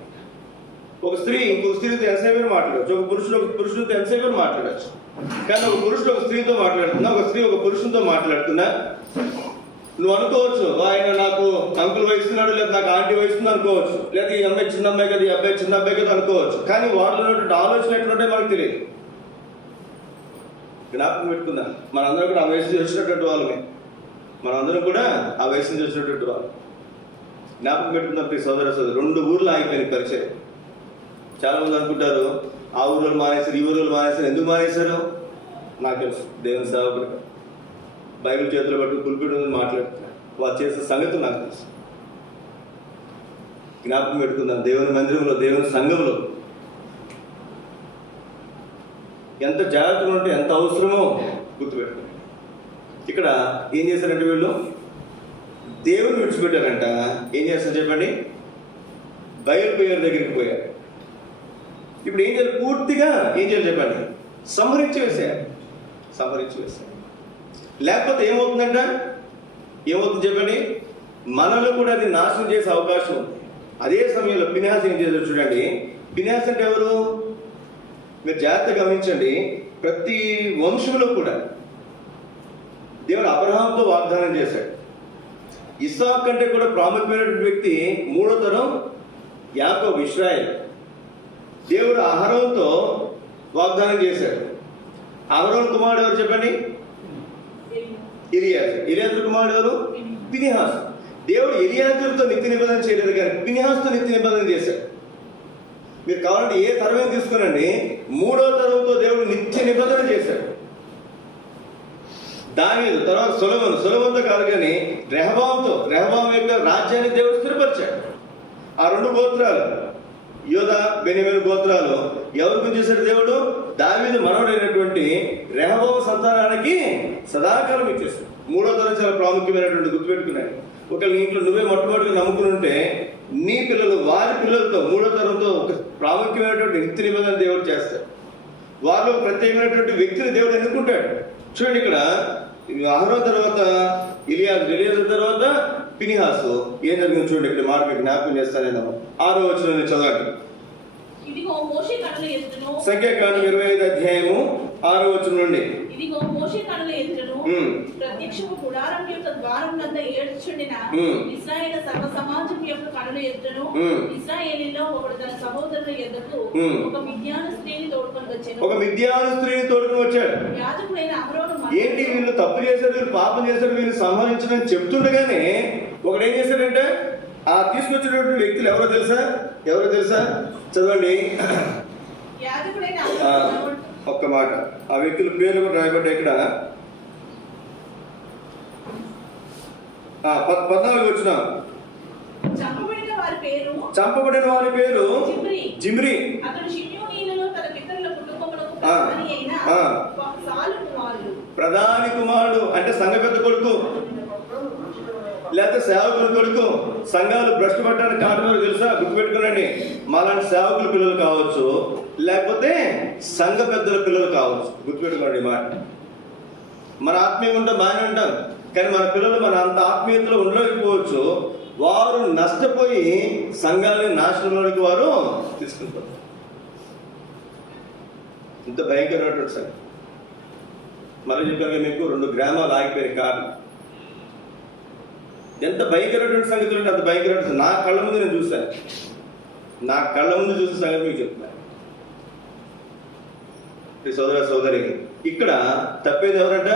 ఒక స్త్రీ ఇంకొక స్త్రీతో ఎంతసేపు మాట్లాడవచ్చు, ఒక పురుషుడితో ఎంతసేపు మాట్లాడచ్చు. కానీ ఒక పురుషుడు ఒక స్త్రీతో మాట్లాడుతున్నా, ఒక స్త్రీ ఒక పురుషునితో మాట్లాడుతున్నా, నువ్వు అనుకోవచ్చు ఆయన నాకు అంకుల్ వహిస్తున్నాడు, లేదా నాకు ఆంటీ వహిస్తుంది అనుకోవచ్చు, లేదా ఈ అమ్మాయి చిన్న అమ్మాయి కదా, ఈ అబ్బాయి చిన్న అబ్బాయి కదా అనుకోవచ్చు. కానీ వాళ్ళలో ఉన్నటువంటి ఆలోచన ఎట్లుంటే మనకు తెలియదు. జ్ఞాపకం పెట్టుకుందా, మనందరం కూడా ఆ వయసు నుంచి వచ్చినటువంటి వాళ్ళమే. మనందరం కూడా ఆ వయసు నుంచి వచ్చినటువంటి వాళ్ళు. జ్ఞాపకం పెట్టుకున్నప్పుడు సోదర సోదరు, 2 ఊర్లు ఆగిపోయిన పరిచయం. చాలా మంది అనుకుంటారు ఆ ఊళ్ళో మానేశారు, ఈ ఊళ్ళో మానేశారు. ఎందుకు మానేశారు నాకు తెలుసు. దేవుని సేవకుడు బైబిల్ చేతులు పట్టు పులిపిడి మాట్లాడుతున్నారు. వాళ్ళు చేసే సంగతి నాకు తెలుసు. జ్ఞాపకం పెట్టుకుందాం, దేవుని మందిరంలో దేవుని సంఘంలో ఎంత జాగ్రత్తగా ఉంటే ఎంత అవసరమో గుర్తుపెట్టుకోండి. ఇక్కడ ఏం చేశారంటే వీళ్ళు దేవుని విడిచిపెట్టారంట. ఏం చేస్తారు చెప్పండి? బయలుపోయారు దగ్గరికి పోయారు. ఇప్పుడు ఏం చేయాలి? పూర్తిగా ఏం చేయాలి చెప్పండి? సంహరించి వేసారు. లేకపోతే ఏమవుతుందంట? ఏమవుతుంది చెప్పండి? మనలో కూడా అది నాశనం చేసే అవకాశం ఉంది. అదే సమయంలో ఫినెహాసు ఏం చేశారు చూడండి. ఫినెహాసు అంటే ఎవరు? మీరు జాగ్రత్తగా గమనించండి. ప్రతి వంశంలో కూడా దేవుడు అబ్రహాంతో వాగ్దానం చేశాడు. ఇస్సాకు కంటే కూడా ప్రాముఖ్యమైనటువంటి వ్యక్తి 3వ తరం యాకోబు, ఇశ్రాయేల్. దేవుడు అహరోనుతో వాగ్దానం చేశాడు. అహరోను కుమారుడు ఎవరు చెప్పండి? ఎలియాజరు కుమారుడు ఎవరు? ఫినెహాసు. దేవుడు ఎలియాజరుతో నిత్య నిబంధన చేయలేదు, కానీ ఫినెహాసుతో నిత్య నిబంధన చేశాడు. మీరు కావాలంటే ఏ తరమే తీసుకునండి, 3వ తరంతో దేవుడు నిత్య నిబంధన చేశాడు. దావీదు తర్వాత సొలొమోనుతో కాదు, కానీ రెహబాము యొక్క రాజ్యాన్ని దేవుడు స్థిరపరిచాడు. ఆ 2 గోత్రాలు యోధా బెన్యామీను గోత్రాలు ఎవరి గురించి చేశాడు దేవుడు? దావీదు మనవడైనటువంటి రెహబాము సంతానానికి సదాకాలం ఇచ్చేశాడు. 3వ తరం చాలా ప్రాముఖ్యమైనటువంటి గుర్తుపెట్టుకున్నాడు. ఒకవేళ నీ ఇంట్లో నువ్వే మొట్టమొదటిగా నమ్ముకుని ఉంటే నీ పిల్లలు వారి పిల్లలతో 3వ తరంతో ఒక ప్రాముఖ్యమైనటువంటి నిత్య నిబంధన దేవుడు చేస్తాడు. వారిలో ప్రత్యేకమైనటువంటి వ్యక్తిని దేవుడు ఎన్నుకుంటాడు. చూడండి, ఇక్కడ అహరోను తర్వాత ఎలియాజరు తర్వాత ఫినెహాసు. ఏం జరిగింది చూడండి. ఇక్కడ మాట మీకు జ్ఞాపకం చేస్తాను. 6వ వచనం చదవండి. సంఖ్యాకాండం 25 అధ్యాయము 6వ వచనం నుండి. ఇదిగో మోషే కనుల ఎదుటను ప్రత్యక్షము గుడారం యొక్క ద్వారమునంద ఏడ్చుచుండిన ఇశ్రాయేలు సర్వ సమాజం యొక్క కనుల ఎదుటను ఇశ్రాయేలీలో ఒకడు తన సహోదరుల ఎదుటకు ఒక మిద్యాను స్త్రీని తోడుకొని వచ్చాడు. యాజకుడైన అహరోను ఏంటి వీళ్ళు తప్పు చేశారు, వీళ్ళు పాపం చేశారు, వీళ్ళు సంహరించడం చెప్తుండగానే ఒకడు ఏం చేశాడంటే ఆ తీసుకొచ్చినటువంటి వ్యక్తులు ఎవరో తెలుసా? చదవండి. యాజకుడైన ఒక్క మాట, ఆ వ్యక్తుల పేర్లు కూడా రాయబడ్డాయి ఇక్కడ. 14 వచ్చిన చంపబడిన వారి పేరు జిమ్రీ. అతడు షిమ్యోనీయులలో తన పితరుల కుటుంబములకు ప్రధాని కుమారుడు, అంటే సంఘ పెద్ద కొడుకు, లేకపోతే సేవకుల కొడుకు. సంఘాలు భ్రష్టు పట్టడానికి కారణం తెలుసా? గుర్తుపెట్టుకోనండి. మాలాంటి సేవకుల పిల్లలు కావచ్చు, లేకపోతే సంఘ పెద్దల పిల్లలు కావచ్చు. గుర్తుపెట్టుకోండి మాట. మన ఆత్మీయంగా ఉంటాం, బాగానే ఉంటాం, కానీ మన పిల్లలు మన అంత ఆత్మీయతలో ఉండలేకపోవచ్చు. వారు నష్టపోయి సంఘాలని నాశనంలోనికి వారు తీసుకుంటారు. ఇంత భయంకరమైనటువంటి సంఘం. మళ్ళీ చెప్పాక మీకు 2 గ్రామాలు ఆగిపోయిన కారణం. ఎంత భయంకరమైనటువంటి సంగతులు అంటే అంత భయంకరమైన. నా కళ్ళ ముందు నేను చూశాను. నా కళ్ళ ముందు చూసిన సంగతి మీకు చెప్తున్నాను. సోదరి, ఇక్కడ తప్పేది ఎవరంట?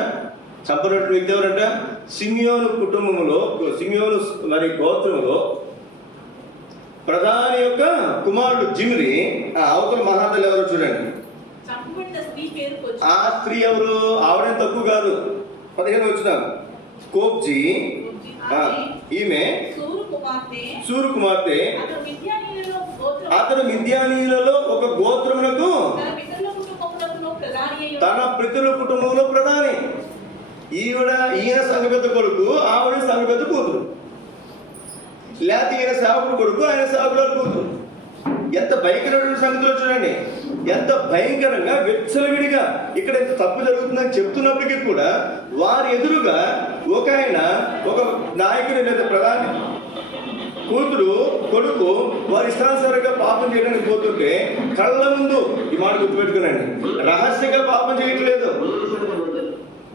చంపనటువంటి వ్యక్తి ఎవరంట? సిమియోను కుటుంబంలో, సిమియోను మరి గోత్రములో ప్రధాని యొక్క కుమారుడు జిమ్రీ. అవతల మహాతలు ఎవరో చూడండి. ఆ స్త్రీ ఎవరు? ఆవిడే తక్కువ కాదు. 15 వచ్చినారు. కోబ్జీ, ఈమె సూరు కుమార్తె. అతడు మిద్యానీయులలో ఒక గోత్రమునకు తన పితరుల కుటుంబంలో ప్రధాని. ఈయన సంఘ పెద్ద కొడుకు, ఆవిడ సంఘ పెద్ద కూతురు. లేకపోతే ఈయన సేవకుడు కొడుకు, ఆయన సేవకుడు కూతురు. ఎంత భయంకరమైన సంగతిలో చూడండి. ఎంత భయంకరంగా విచ్చలవిడిగా ఇక్కడ ఎంత తప్పు జరుగుతుందని చెప్తున్నప్పటికీ కూడా వారి ఎదురుగా ఒక నాయకుడి లేదా ప్రధాని కూతురు కొడుకు వారి ఇష్టానుసారంగా పాపం చేయడానికి పోతుంటే కళ్ళ ముందు, ఈ మాట గుర్తుపెట్టుకునండి, రహస్యంగా పాపం చేయట్లేదు.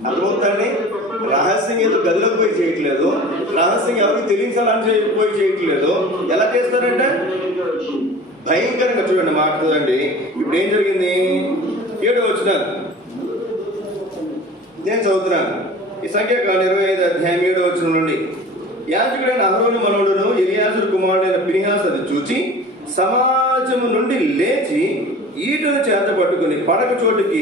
అర్థమవుతాండి? రహస్యంగా ఏదో గదిలోకి పోయి చేయట్లేదు, రహస్యంగా ఎవరికి తెలియచాలని పోయి చేయట్లేదు. ఎలా చేస్తారంటే భయంకరంగా. చూడండి మాట చూడండి. ఇప్పుడు ఏం జరిగింది? 7వ వచనం నేను చదువుతున్నాను. ఈ సంఖ్యాకాండం 25 అధ్యాయం 7వ వచనం నుండి. యాజకుడైన అహరోను మనవడును ఎలియాజరు కుమారుడైన ఫినెహాసు అది చూచి సమాజము నుండి లేచి ఈటను చేత పట్టుకుని పడక చోటుకి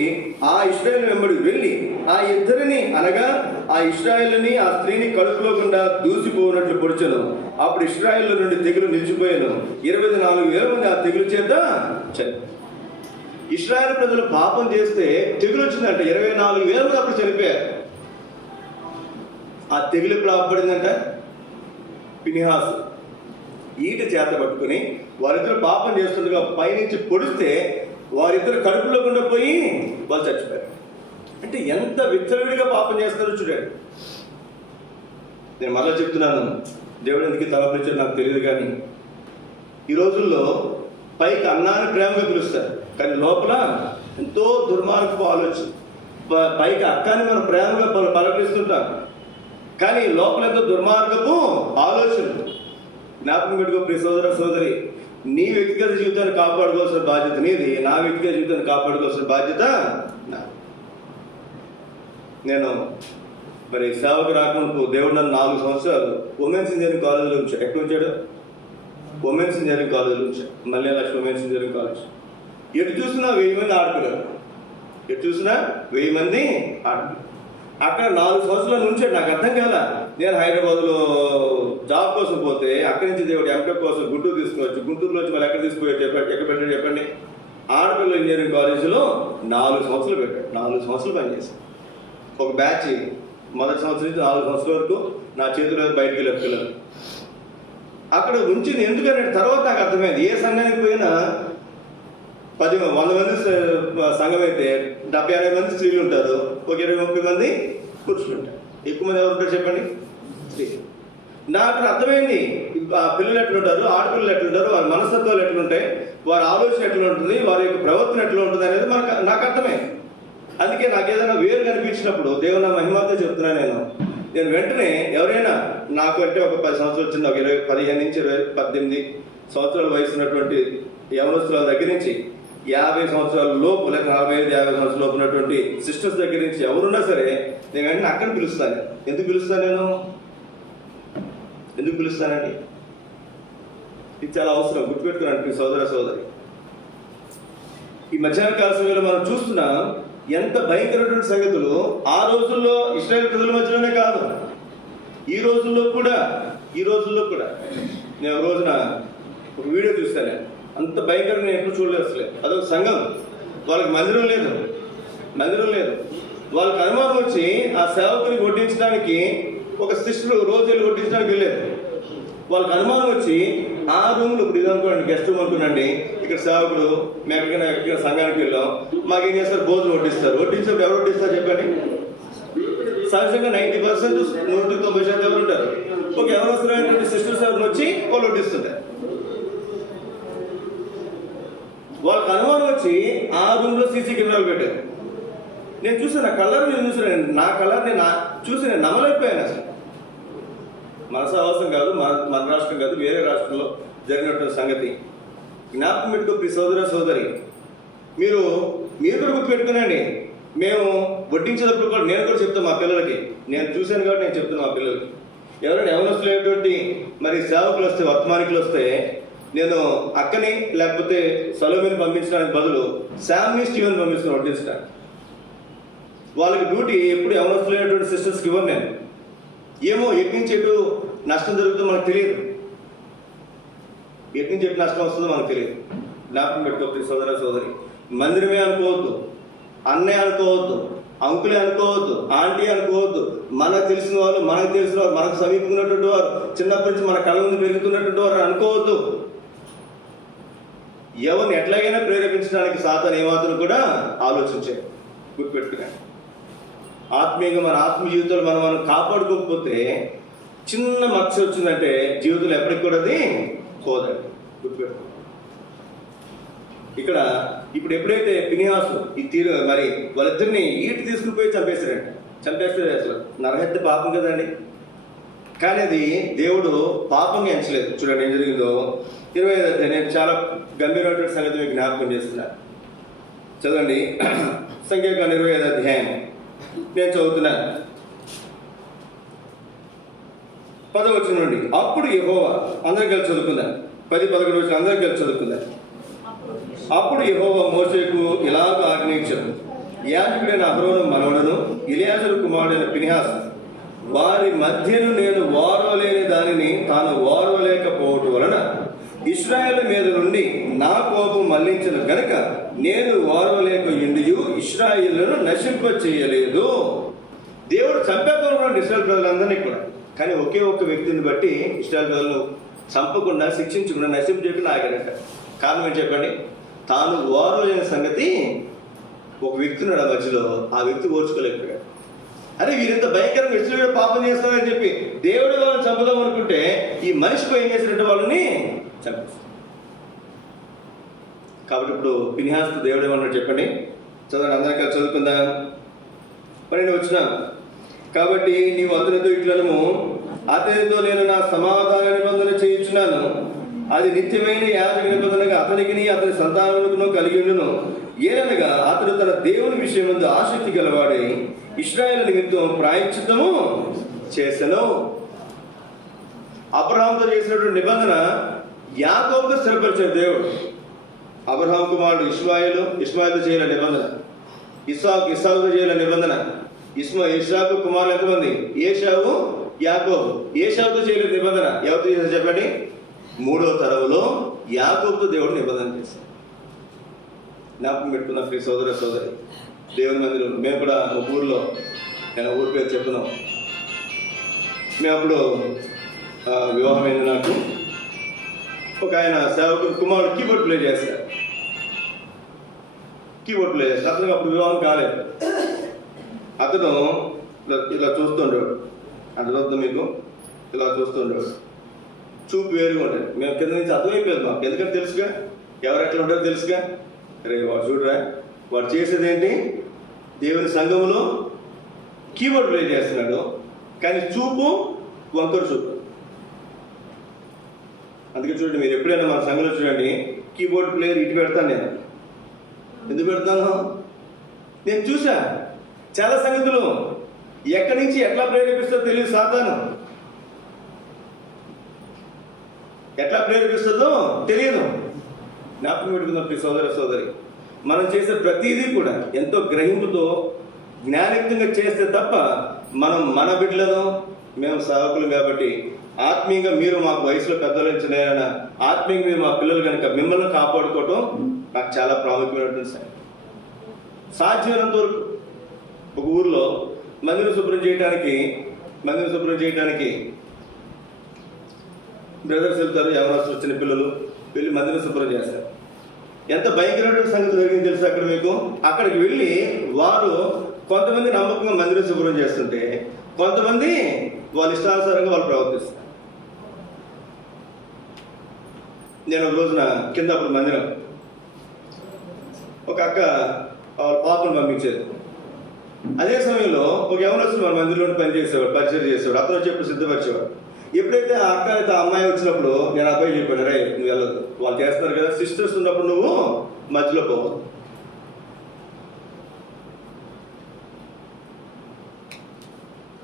ఆ ఇశ్రాయేలు వెంబడి వెళ్ళి ఆ ఇద్దరిని, అనగా ఆ ఇశ్రాయేలుని ఆ స్త్రీని కడుపులో గుండా దూసిపోనట్లు పొడిచెను. అప్పుడు ఇశ్రాయేలు నుండి తెగులు నిలిచిపోయాను. 24,000 మంది ఆ తెగులు చేత చనిపోయారు. ఇశ్రాయేలు ప్రజలు పాపం చేస్తే తెగులు వచ్చిందంట. 24,000 మంది అప్పుడు చనిపోయారు. ఆ తెగులు ఎప్పుడు ఆపబడిందంట? ఫినెహాసు ఈట చేత పట్టుకుని వారిద్దరు పాపం చేస్తుండగా పైనుంచి పొడిస్తే వారిద్దరు కడుపులో గుండా పోయి వాళ్ళు చచ్చిపోయారు. అంటే ఎంత విచ్చలవిడిగా పాపం చేస్తారో చూడండి. నేను మళ్ళీ చెప్తున్నాను, దేవుడు ఎందుకు తలపించాడు నాకు తెలియదు, కానీ ఈ రోజుల్లో పైకి అన్నాన్ని ప్రేమగా పిలుస్తారు, కానీ లోపల ఎంతో దుర్మార్గపు ఆలోచన. పైకి అక్కాన్ని మనం ప్రేమగా పలకరిస్తుంటాం, కానీ లోపల ఎంతో దుర్మార్గపు ఆలోచన. జ్ఞాపకం పెట్టుకో ప్రియ సోదరి, నీ వ్యక్తిగత జీవితాన్ని కాపాడుకోవాల్సిన బాధ్యత నీది, నా వ్యక్తిగత జీవితాన్ని కాపాడుకోవాల్సిన బాధ్యత నాది. నేను మరి సేవకు రాకముందు దేవుడు నన్ను 4 సంవత్సరాలు ఉమెన్స్ ఇంజనీరింగ్ కాలేజీలో ఉంచాడు. ఎక్కడ ఉంచాడు? ఉమెన్స్ ఇంజనీరింగ్ కాలేజీలో ఉంచాడు. మళ్ళీ లక్ష్మి ఉమెన్స్ ఇంజనీరింగ్ కాలేజ్. ఎటు చూసినా 1000 మంది ఆడపిల్లలు, ఎటు చూసినా 1000 మంది ఆడపిల్లలు. అక్కడ 4 సంవత్సరాల నుంచి నాకు అర్థం కాల. నేను హైదరాబాద్లో జాబ్ కోసం పోతే అక్కడి నుంచి దేవుడు ఎంటెక్ కోసం గుంటూరు తీసుకువచ్చు. గుంటూరులో వచ్చి మళ్ళీ ఎక్కడ ఎక్కడ పెట్టాడు చెప్పండి? ఆడపిల్ల ఇంజనీరింగ్ కాలేజీలో 4 సంవత్సరాలు పెట్టాడు. 4 సంవత్సరాలు పనిచేశాను. ఒక బ్యాచ్ మొదటి సంవత్సరం నుంచి 4 సంవత్సరాల వరకు నా చేతిలో బయటకు వెళ్ళే పిల్లలు అక్కడ ఉంచింది. ఎందుకంటే తర్వాత నాకు అర్థమైంది, ఏ సంఘానికి పోయినా 100 మంది సంఘం అయితే 70-80 మంది స్త్రీలు ఉంటారు, ఒక 20-30 మంది పురుషులు ఉంటారు. ఎక్కువ మంది ఎవరు ఉంటారు చెప్పండి? స్త్రీ. నాకు అర్థమైంది ఆ పిల్లలు ఎట్లుంటారు, ఆడపిల్లలు ఎట్లుంటారు, వారి మనస్తత్వాలు ఎట్లుంటాయి, వారి ఆలోచన ఎట్లా ఉంటుంది, వారి యొక్క ప్రవర్తన ఎట్లా ఉంటుంది అనేది నాకు అర్థమైంది. అందుకే నాకు ఏదైనా వేరు కనిపించినప్పుడు దేవుడు నా మహిమతో చెప్తున్నాను. నేను వెంటనే ఎవరైనా నాకు అంటే ఒక 10 సంవత్సరాలు వచ్చింది, ఒక 15 నుంచి 18 సంవత్సరాల వయసు ఉన్నటువంటి యవనస్తుల దగ్గర నుంచి 50 సంవత్సరాల లోపు, లేక 45-50 సంవత్సరాల లోపు ఉన్నటువంటి సిస్టర్స్ దగ్గర నుంచి ఎవరున్నా సరే నేను వెంటనే అక్కడ పిలుస్తాను. ఎందుకు పిలుస్తానండి? ఇది చాలా అవసరం, గుర్తుపెట్టుకున్నాను సోదర సోదరి. ఈ మధ్యాహ్న కాల సమయంలో మనం చూస్తున్నాం ఎంత భయంకరమైన సంగతులు. ఆ రోజుల్లో ఇశ్రాయేల్ ప్రజల మధ్యలోనే కాదు, ఈ రోజుల్లో కూడా నేను రోజున ఒక వీడియో చూస్తాను, అంత భయంకరంగా నేను ఎప్పుడు చూడలేదు అసలే. అదొక సంఘం, వాళ్ళకి మందిరం లేదు. వాళ్ళకి అనుమానం వచ్చి ఆ సేవకుని వడ్డించడానికి ఒక సిస్టర్ రోజు వెళ్ళి వడ్డించడానికి వెళ్ళలేదు. వాళ్ళకి అనుమానం వచ్చి ఆ రూమ్లో, ఇప్పుడు ఇది అనుకోండి గెస్ట్ రూమ్ అనుకున్నాండి, ఇక్కడ సేవకుడు మేము ఎక్కడికైనా సంఘానికి వెళ్ళాం, మాకేం చేస్తారు, భోజనం వడ్డించినప్పుడు ఎవరు వడ్డిస్తారు చెప్పండి? సహజంగా 90%, 190% ఎవరు ఉంటారు? ఒక ఎవరొస్తున్నటువంటి సిస్టర్స్ ఎవరు వచ్చి వాళ్ళు వడ్డిస్తుంటారు. వాళ్ళకి అనుమానం వచ్చి ఆ రూమ్ లో సీసీ కెమెరాలు పెట్టారు. నేను చూసాను, నా కలర్ నేను చూసి నేను నమ్మలేకపోయాను అసలు. మన సహవాసం కాదు, మన రాష్ట్రం కాదు, వేరే రాష్ట్రంలో జరిగినటువంటి సంగతి. జ్ఞాపకం పెట్టుకో ప్రియ సోదర సోదరి, మీరు కూడా గుర్తుపెట్టుకునండి. మేము వడ్డించేటప్పుడు కూడా నేను కూడా చెప్తాను మా పిల్లలకి, నేను చూశాను కాబట్టి నేను చెప్తాను మా పిల్లలకి. ఎవరైనా యవనస్తులైనటువంటి మరి సేవకులు వస్తే, వర్తమానికులు వస్తే, నేను అక్కని లేకపోతే సలోమిని పంపించడానికి బదులు శామ్ని, స్టీవెన్ పంపిస్తున్నాను వడ్డించడానికి. వాళ్ళకి డ్యూటీ ఎప్పుడు యవనస్తులైనటువంటి సిస్టర్స్కి ఇవ్వను నేను. ఏమో ఎటు నుంచి ఎటు నష్టం జరుగుతుందో మనకు తెలియదు, ఎటు నుంచి ఎటు నష్టం వస్తుందో మనకు తెలియదు. జ్ఞాపకం పెట్టుకోవద్దు సోదర సోదరి. మందిరమే అనుకోవద్దు, అన్నయ్య అనుకోవద్దు, అంకులే అనుకోవద్దు, ఆంటీ అనుకోవద్దు. మనకు తెలిసిన వాళ్ళు, మనకు సమీపంగా వారు, చిన్నప్పటి నుంచి మన కళ్ళ ముందు పెరుగుతున్నటువంటి వారు అనుకోవద్దు. ఎవరిని ఎట్లాగైనా ప్రేరేపించడానికి సాతాను ఏమాత్రం కూడా ఆలోచించే. గుర్తుపెట్టుకున్నాను, ఆత్మీయంగా మన ఆత్మీయ జీవితాలు మనం కాపాడుకోకపోతే చిన్న మచ్చ వచ్చిందంటే జీవితంలో ఎప్పటికి కూడా అది పోదండి. గుర్తుపెట్టుకో. ఇక్కడ ఇప్పుడు ఎప్పుడైతే ఫినిహాసు మరి వాళ్ళిద్దరిని ఈటు తీసుకుని పోయి చంపేస్తే అసలు నరహత్య పాపం కదండి. కానీ అది దేవుడు పాపంగా ఎంచలేదు. చూడండి ఏం జరిగిందో 25వ అధ్యాయం. నేను చాలా గంభీరమైనటువంటి సంగతి మీకు జ్ఞాపకం చేస్తున్నా, చదవండి. సంఖ్యాకాండం 25వ అధ్యాయం నేను చదువుతున్నాను, 10వ వచనం నుండి. అప్పుడు యెహోవా, అందరం కలిసి చదువుకుందాం, 10-11 వచనం అందరం కలిసి చదువుకుందాం. అప్పుడు యెహోవా మోషేకు ఇలాగ ఆజ్ఞయించాడు, యాజకుడైన అహరోను మనవడును ఎలియాజరు కుమారుడైన ఫినిహాసు వారి మధ్యను నేను ఓర్వలేని దానిని తాను ఓర్వలేకపోవటం వలన ఇశ్రాయేలు మీద నుండి నా కోపం మళ్లించిన గనుక నేను ఓర్వలేకయుండియు ఇశ్రాయేలును నశింప చేయలేదు. దేవుడు చంపేస్తున్నాడు ఇశ్రాయేలు ప్రజలందరినీ కూడా, కానీ ఒకే ఒక్క వ్యక్తిని బట్టి ఇశ్రాయేలు ప్రజలను చంపకుండా, శిక్షించకుండా, నశింప చేయకుండా ఆగారంట. కారణం ఏంటి చెప్పండి? తాను ఓర్వలేని సంగతి ఒక వ్యక్తి ఉన్నాడు ఆ మధ్యలో, ఆ వ్యక్తి ఓర్చుకోలేకపోయాడు. అరే వీరింత భయంకరంగా ఇశ్రాయేలు పాపం చేస్తారని చెప్పి దేవుడు వాళ్ళని చంపుదాం అనుకుంటే ఈ మనిషిపై ఏం చేసినట్టు వాళ్ళని చంపేస్తాడు. కాబట్టి ఇప్పుడు ఫినిహాసు దేవుడు ఏమన్నాడు చెప్పండి, చదవండి, అందరికీ చదువుకుందాం. 12వ వచనం. కాబట్టి నీవు అతనితో ఇట్లను, అతనితో నేను నా సమాధాన నిబంధన చేయించున్నాను, అది నిత్యమైన యాజక నిబంధనగా అతనికి అతని సంతానములకు కలిగి ఉండును. ఏననగా అతడు తన దేవుని విషయం ముందు ఆసక్తి గలవాడై ఇశ్రాయేలు నిమిత్తం ప్రాయశ్చిత్తము చేసెను. అబ్రహాముతో చేసినటువంటి నిబంధన యాకోబుతో స్థిరపరిచాడు దేవుడు. అబ్రహాము కుమారుడు ఇష్మాయిల్తో చేయాల నిబంధన, ఇస్సాకుతో చేయాల నిబంధన. ఇస్సాకు కుమారులు ఎంతమంది? ఏశావు, యాకోబు. ఏశావుతో చేయలేదు నిబంధన. ఎవరితో చేశారు చెప్పండి? 3వ తరములో యాకోబుతో దేవుడు నిబంధన చేశాడు. జ్ఞాపకం పెట్టుకున్న ప్రియ సోదర సోదరి, దేవుని మందిరం మేము కూడా ఒక ఊర్లో, నేను ఊరి పేరు చెప్తున్నాం, మేము అప్పుడు వివాహమైంది నాకు. ఒక ఆయన సేవకుడు కుమారుడు కీబోర్డ్ ప్లే చేశాడు. అతను అప్పుడు వివాహం కాలేదు. అతను ఇలా చూస్తుండేవాడు, అర్థమవుతుంది మీకు? ఇలా చూస్తుండేవాడు, చూపు వేరుగా ఉంటుంది. మేము కింద నుంచి అర్థమైపోయింది మాకు, ఎందుకంటే తెలుసుగా ఎవరు ఎట్లా ఉంటారో తెలుసుగా. రే వాడు చూడరా, వాడు చేసేది ఏంటి? దేవుని సంఘంలో కీబోర్డ్ ప్లే చేస్తున్నాడు, కానీ చూపు వంకర చూపు. అందుకే చూడండి, మీరు ఎప్పుడైనా మన సంఘంలో చూడండి, కీబోర్డ్ ప్లేయర్ ఇటు పెడతాను. నేను ఎందుకు పెడతాను? నేను చూసా చాలా సంగతులు, ఎక్కడి నుంచి ఎట్లా ప్రేరేపిస్తారో తెలియదు సాతాను. ఎట్లా ప్రేరేపిస్తుందో తెలియదు. జ్ఞాపకం పెట్టుకుందాం ప్రియ సోదర సోదరి, మనం చేసే ప్రతిదీ కూడా ఎంతో గ్రహింపుతో జ్ఞానయుక్తంగా చేస్తే తప్ప మనం మన బిడ్డలను, మేము సేవకులు కాబట్టి ఆత్మీయంగా మీరు మాకు వయసులో పెద్దలు ఇచ్చినారన్న ఆత్మీయంగా మీరు మా పిల్లలు కనుక మిమ్మల్ని కాపాడుకోవటం నాకు చాలా ప్రాముఖ్యమైనటువంటి సార్. సాధ్యమైనంత వరకు ఒక ఊర్లో మందిరం శుభ్రం చేయడానికి బ్రదర్స్ వెళ్తారు, ఎవరు వచ్చిన పిల్లలు వెళ్ళి మందిరం శుభ్రం చేస్తారు. ఎంత భయంకరమైన సంగతి జరిగింది తెలుసు అక్కడ మీకు. అక్కడికి వెళ్ళి వారు కొంతమంది నమ్మకంగా మందిరం శుభ్రం చేస్తుంటే కొంతమంది వాళ్ళ ఇష్టానుసారంగా వాళ్ళు ప్రవర్తిస్తారు. నేను ఒక రోజున కింద అప్పుడు మందిరం ఒక అక్క వాళ్ళ పాపను పంపించేది. అదే సమయంలో ఒక యవనస్తుడు మన మందిరంలో పనిచేసేవాడు, పరిచయం చేసేవాడు. అతను చెప్పి సిద్ధపరిచేవాడు. ఎప్పుడైతే ఆ అక్క అయితే ఆ అమ్మాయి వచ్చినప్పుడు నేను అబ్బాయి చెప్పాను, రే నువ్వు వెళ్ళదు, వాళ్ళు చేస్తున్నారు కదా, సిస్టర్స్ ఉన్నప్పుడు నువ్వు మధ్యలో పోవద్దు.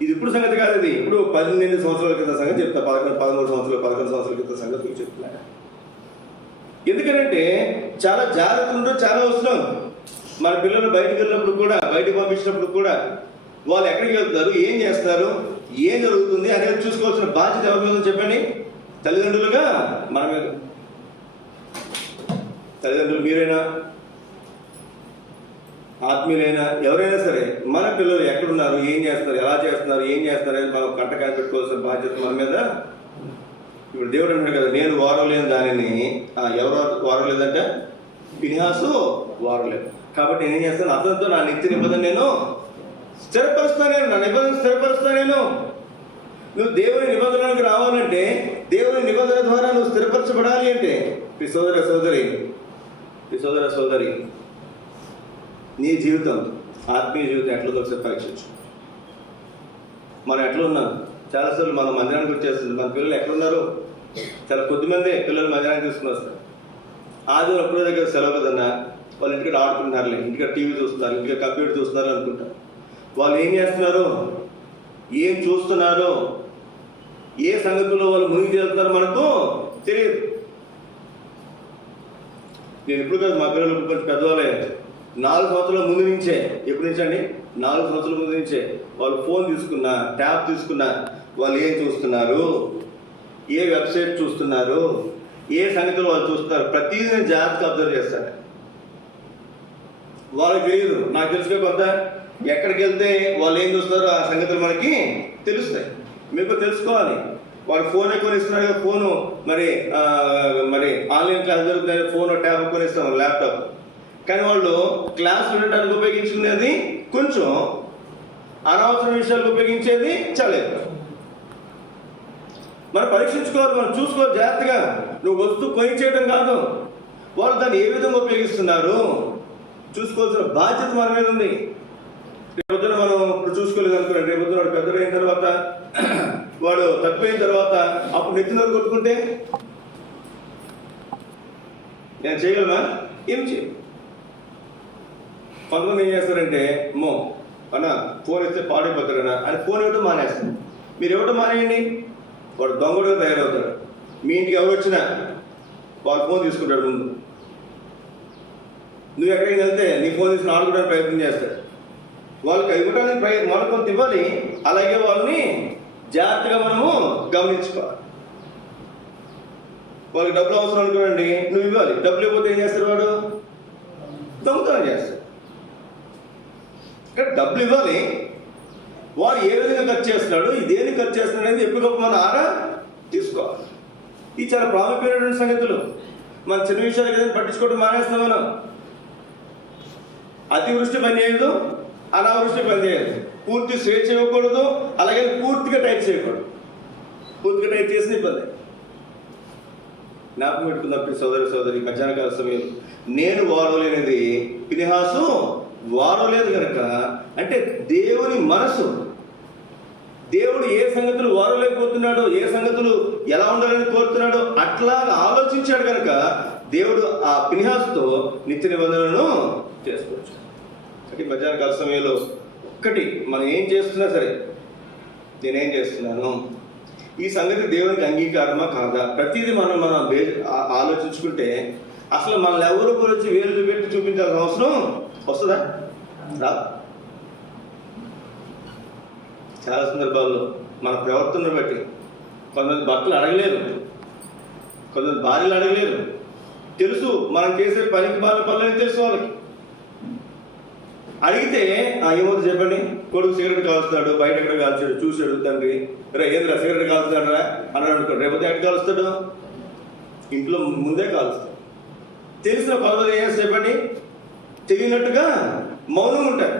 ఇది ఇప్పుడు సంగతి కాదు, ఇది ఇప్పుడు 18 సంవత్సరాల క్రితం సంగతి చెప్తా, 11 సంవత్సరాల క్రితం సంగతి మీకు చెప్తున్నా. ఎందుకంటే చాలా జాగ్రత్తలు, చాలా అవసరం. మన పిల్లలు బయటకు వెళ్ళినప్పుడు కూడా, బయటకు పంపించినప్పుడు కూడా వాళ్ళు ఎక్కడికి వెళ్తున్నారు, ఏం చేస్తున్నారు, ఏం జరుగుతుంది అనేది చూసుకోవాల్సిన బాధ్యత ఎవరి మీద చెప్పండి? తల్లిదండ్రులుగా మన మీద. తల్లిదండ్రులు మీరైనా, ఆత్మీయులైనా, ఎవరైనా సరే మన పిల్లలు ఎక్కడున్నారు, ఏం చేస్తున్నారు, ఎలా చేస్తున్నారు, ఏం చేస్తున్నారు అనేది మనం కంటకాయ పెట్టుకోవాల్సిన బాధ్యత మన మీద. ఇప్పుడు దేవుడు అంటాడు కదా, నేను వారలేని దానిని ఎవరు వారలేదంటే ఫినిహాసు వారలేదు. కాబట్టి నేను ఏం చేస్తాను, అతనితో నా నిత్య నిబంధన నేను స్థిరపరుస్తాను, నా నిబంధన స్థిరపరుస్తాను. నువ్వు దేవుని నిబంధనలకు రావాలంటే, దేవుని నిబంధన ద్వారా నువ్వు స్థిరపరచబడాలి అంటే ఈ సోదర సోదరి నీ జీవితం, ఆత్మీయ జీవితం ఎట్లా ఒకసారి పరీక్షించు. మనం ఎట్లా ఉన్నాం? చాలాసార్లు మనం మందిరానికి వచ్చేస్తుంది, మన పిల్లలు ఎక్కడున్నారు? చాలా కొద్దిమంది పిల్లలు మందిరానికి తీసుకుని వస్తారు. ఆదివారం ఒక్కరోజు దగ్గర సెలవు కదన్నా, వాళ్ళు ఇంటికి ఆడుకుంటున్నారులే, ఇంటికి టీవీ చూస్తున్నారు, ఇంటికి కంప్యూటర్ చూస్తున్నారు అనుకుంటారు. వాళ్ళు ఏం చేస్తున్నారు, ఏం చూస్తున్నారు, ఏ సంగతుల్లో వాళ్ళు మునిగి చేస్తున్నారు మనకు తెలియదు. నేను ఇప్పుడు కాదు, మా పిల్లలు కొంచెం పెద్దవాళ్ళే, 4 సంవత్సరాల ముందు నుంచే, ఎప్పటి నుంచి అండి, 4 సంవత్సరాల ముందు నుంచే వాళ్ళు ఫోన్ తీసుకున్నా, ట్యాబ్ తీసుకున్నా, వాళ్ళు ఏం చూస్తున్నారు, ఏ వెబ్సైట్ చూస్తున్నారు, ఏ సంగతులు వాళ్ళు చూస్తున్నారు, ప్రతిదీ నేను జాగ్రత్తగా అబ్జర్వ్ చేస్తాను. వాళ్ళకి తెలియదు, నాకు తెలుసుగా కొంత. ఎక్కడికి వెళ్తే వాళ్ళు ఏం చూస్తారో ఆ సంగతులు మనకి తెలుస్తాయి. మీకు తెలుసుకోవాలి. వాడు ఫోన్ ఎక్కువ ఇస్తున్నారు కదా, ఫోను మరి ఆన్లైన్ క్లాస్ జరుగుతుంది, ఫోన్ ట్యాబ్ కొనిస్తాం, ల్యాప్టాప్. కానీ వాళ్ళు క్లాస్ వినడానికి ఉపయోగించుకునేది కొంచెం, అనవసర విషయాలకు ఉపయోగించేది చాలా ఎక్కువ. మనం పరీక్షించుకోవాలి, మనం చూసుకోవాలి జాగ్రత్తగా. నువ్వు వస్తువు కొని చేయడం కాదు, వాళ్ళు దాన్ని ఏ విధంగా ఉపయోగిస్తున్నారు చూసుకోవాల్సిన బాధ్యత మన మీద ఉంది. రేపొద్దున మనం ఇప్పుడు చూసుకోలేదు అనుకున్నాను, రేపొద్దున వాడు పెద్దలు అయిన తర్వాత, వాడు తప్పిపోయిన తర్వాత అప్పుడు నెత్తినోరు కొట్టుకుంటే నేను చేయగలనా? ఏం చేయ. కొంతమంది ఏం చేస్తారంటే, అమ్మో అన్న ఫోన్ ఇస్తే పాడైపోతాడనా అని ఫోన్ ఇవ్వటం మానేస్తాడు. మీరు ఇవ్వటం మానేయండి, వాడు దొంగడుగా తయారవుతాడు. మీ ఇంటికి ఎవరు వచ్చినా వాడు ఫోన్ తీసుకుంటాడు ముందు. నువ్వు ఎక్కడికి వెళ్తే నీ ఫోన్ తీసుకుని ఆడుకోవడానికి ప్రయత్నం చేస్తాడు. వాళ్ళకి ఇవ్వడానికి మనం కొంత ఇవ్వాలి, అలాగే వాళ్ళని జాగ్రత్తగా మనము గమనించుకోవాలి. వాళ్ళకి డబ్బులు అవసరం అనుకోండి, నువ్వు ఇవ్వాలి. డబ్బులు ఇవ్వకపోతే ఏం చేస్తాడు వాడు? దొంగతనం చేస్తాడు. ఇక్కడ డబ్బులు ఇవ్వాలి, వాడు ఏ విధంగా ఖర్చు చేస్తున్నాడు, ఇదేది ఖర్చు చేస్తున్నాడు అనేది ఎప్పటికప్పుడు మనం ఆరా తీసుకోవాలి. ఇది చాలా ప్రాముఖ్యమైనటువంటి సంగతులు. మన చిన్న విషయాలు ఏదైనా పట్టించుకోవడం మానేస్తాం. మనం అతివృష్టి పని చేయదు, అనావృష్టి పని చేయదు. పూర్తి స్వేచ్ఛ ఇవ్వకూడదు, అలాగే పూర్తిగా టైట్ చేయకూడదు. పూర్తిగా టైట్ చేసిన ఇబ్బంది. జ్ఞాపకం పెట్టుకున్నప్పుడు సోదరి మధ్యాహ్న కాల సమయం నేను వాడలేనిది ఫినెహాసు వాడలేదు కనుక, అంటే దేవుని మనసు, దేవుడు ఏ సంగతులు వాడలేకపోతున్నాడో, ఏ సంగతులు ఎలా ఉండాలని కోరుతున్నాడో అట్లాగా ఆలోచించాడు కనుక దేవుడు ఆ ఫినెహాసుతో నిత్య నిబంధనలను చేసుకోవచ్చు. అంటే మధ్యాహ్న కాల సమయంలో ఒక్కటి మనం ఏం చేస్తున్నా సరే, నేనేం చేస్తున్నాను, ఈ సంగతి దేవునికి అంగీకారమా కాదా? ప్రతిదీ మనం ఆలోచించుకుంటే అసలు మనల్ని ఎవరు గురించి వేలు పెట్టి చూపించాల్సిన అవసరం వస్తుందా? రా. చాలా సందర్భాల్లో మన ప్రవర్తనను బట్టి కొంతమంది భర్తలు అడగలేరు, కొంతమంది భార్యలు అడగలేరు. తెలుసు మనం చేసే పనికి బాగా పనులని తెలుసు వాళ్ళకి. అడిగితే ఏమవుతుంది చెప్పండి? కొడుకు సిగరెట్ కాలుస్తాడు, బయట ఎక్కడ కాల్చాడు, చూశాడు తండ్రి, రే ఏంద్రా సిగరెట్ కాలుస్తాడరా అన్నాడు అనుకోండి. రేపు ఎక్కడ కాలుస్తాడు? ఇంట్లో ముందే కాలుస్తాడు. తెలిసిన పనులు ఏం చెప్పండి? తెలియనట్టుగా మౌనం ఉంటారు.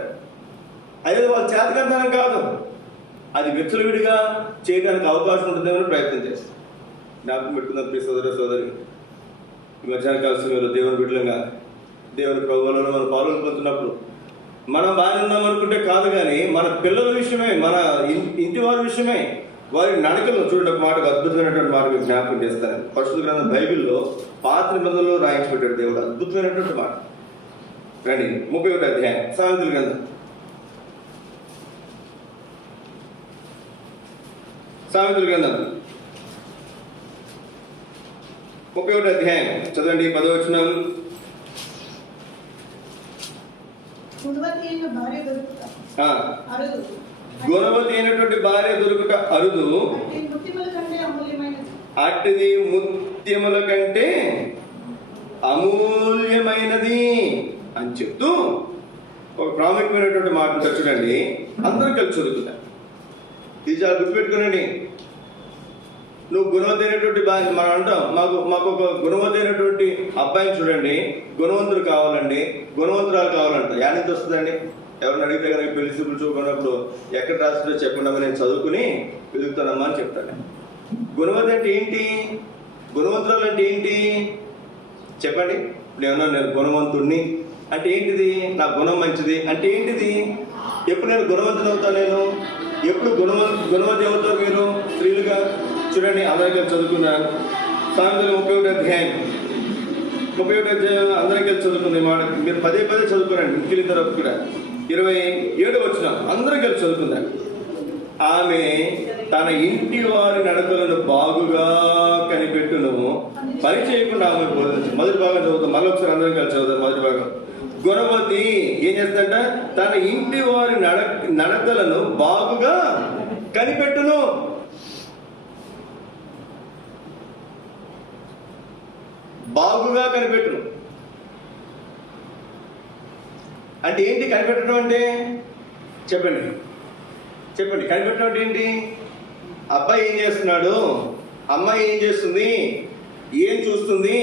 అదే వాళ్ళ చేతకంతనం కాదు, అది విచ్చలవిడిగా చేయడానికి అవకాశం ఉంటుందేమో ప్రయత్నం చేస్తాం. జ్ఞాపకం పెట్టుకుందాం ప్రియ సోదర సోదరి, ఈ మధ్యాహ్న కాల సమయంలో దేవుని బిడ్డలుగా దేవుని ప్రభువులలో మనం పాల్గొంటున్నప్పుడు మనం బాగానే ఉన్నాం అనుకుంటే కాదు, కానీ మన పిల్లల విషయమే, మన ఇంటి వారి విషయమే, వారి నడకలను చూడడం మాటకు అద్భుతమైనటువంటి మాట మీకు జ్ఞాపకం చేస్తాను. పరిశుద్ధ గ్రంథం బైబిల్లో పాత నిబంధనలో రాయించబడ్డాడు దేవుడు అద్భుతమైనటువంటి మాట. రండి 31వ అధ్యాయం సామెతల గ్రంథం. సామెతల గ్రంథం 31వ అధ్యాయం చదవండి 10వ వచనం. గుణవతి అయిన భార్య దొరుకుట అరుదు, గుణవతి అయినటువంటి భార్య దొరుకుట అరుదు, ముత్యముల కంటే అమూల్యమైనది. అట్టిది ముత్యముల కంటే అమూల్యమైనది అని చెప్తూ ఒక ప్రాముఖ్యమైనటువంటి మాట చూడండి. అందరూ కలిసి చదువుతున్నారు. ఇది చాలా గుర్తుపెట్టుకునండి. నువ్వు గుణవంతైనటువంటి భార్య, మనం అంటాం మాకు ఒక గుణవంతైనటువంటి అబ్బాయిని చూడండి, గుణవంతుడు కావాలండి, గుణవంతురాలు కావాలంట. యాడ్ నుంచి వస్తుందండి? ఎవరిని అడిగితే కనుక పెళ్లి చూపులు చూపుకున్నప్పుడు ఎక్కడ రాస్తుందో చెప్పకుండా నేను చదువుకుని వెతుకుతానమ్మా అని చెప్తాను. గుణవంతి అంటే ఏంటి? గుణవంతురాలు అంటే ఏంటి చెప్పండి? ఇప్పుడు ఏమన్నా నేను గుణవంతుడిని అంటే ఏంటిది? నా గుణం మంచిది అంటే ఏంటిది? ఎప్పుడు నేను గుణవంతుని అవుతాను? నేను ఎప్పుడు గుణవంతి అవుతారు మీరు స్త్రీలుగా? చూడండి, అందరికీ చదువుకున్నాను. సామెతల 31వ అధ్యాయం అందరికీ చదువుకుంది మాట. మీరు పదే చదువుకున్నాను. ఇంటికి తర్వాత కూడా 27వ వచనం అందరూ కలిసి చదువుకున్నారు. ఆమె తన ఇంటి వారి నడకలను బాగుగా కనిపెట్టును, పని చేయకుండా ఆమె బోధించు. మొదటి భాగం చదువుతాం, మళ్ళీ ఒకసారి అందరం కలిసి చదువుతాం. మొదటి భాగం. గుణవతి ఏం చేస్తుందంట? తన ఇంటి వారి నడకలను బాగుగా కనిపెట్టును. బాగుగా కనిపెట్టును అంటే ఏంటి? కనిపెట్టడం అంటే చెప్పండి కనిపెట్టడం అంటే ఏంటి? అబ్బాయి ఏం చేస్తున్నాడు, అమ్మాయి ఏం చేస్తుంది, ఏం చూస్తుంది,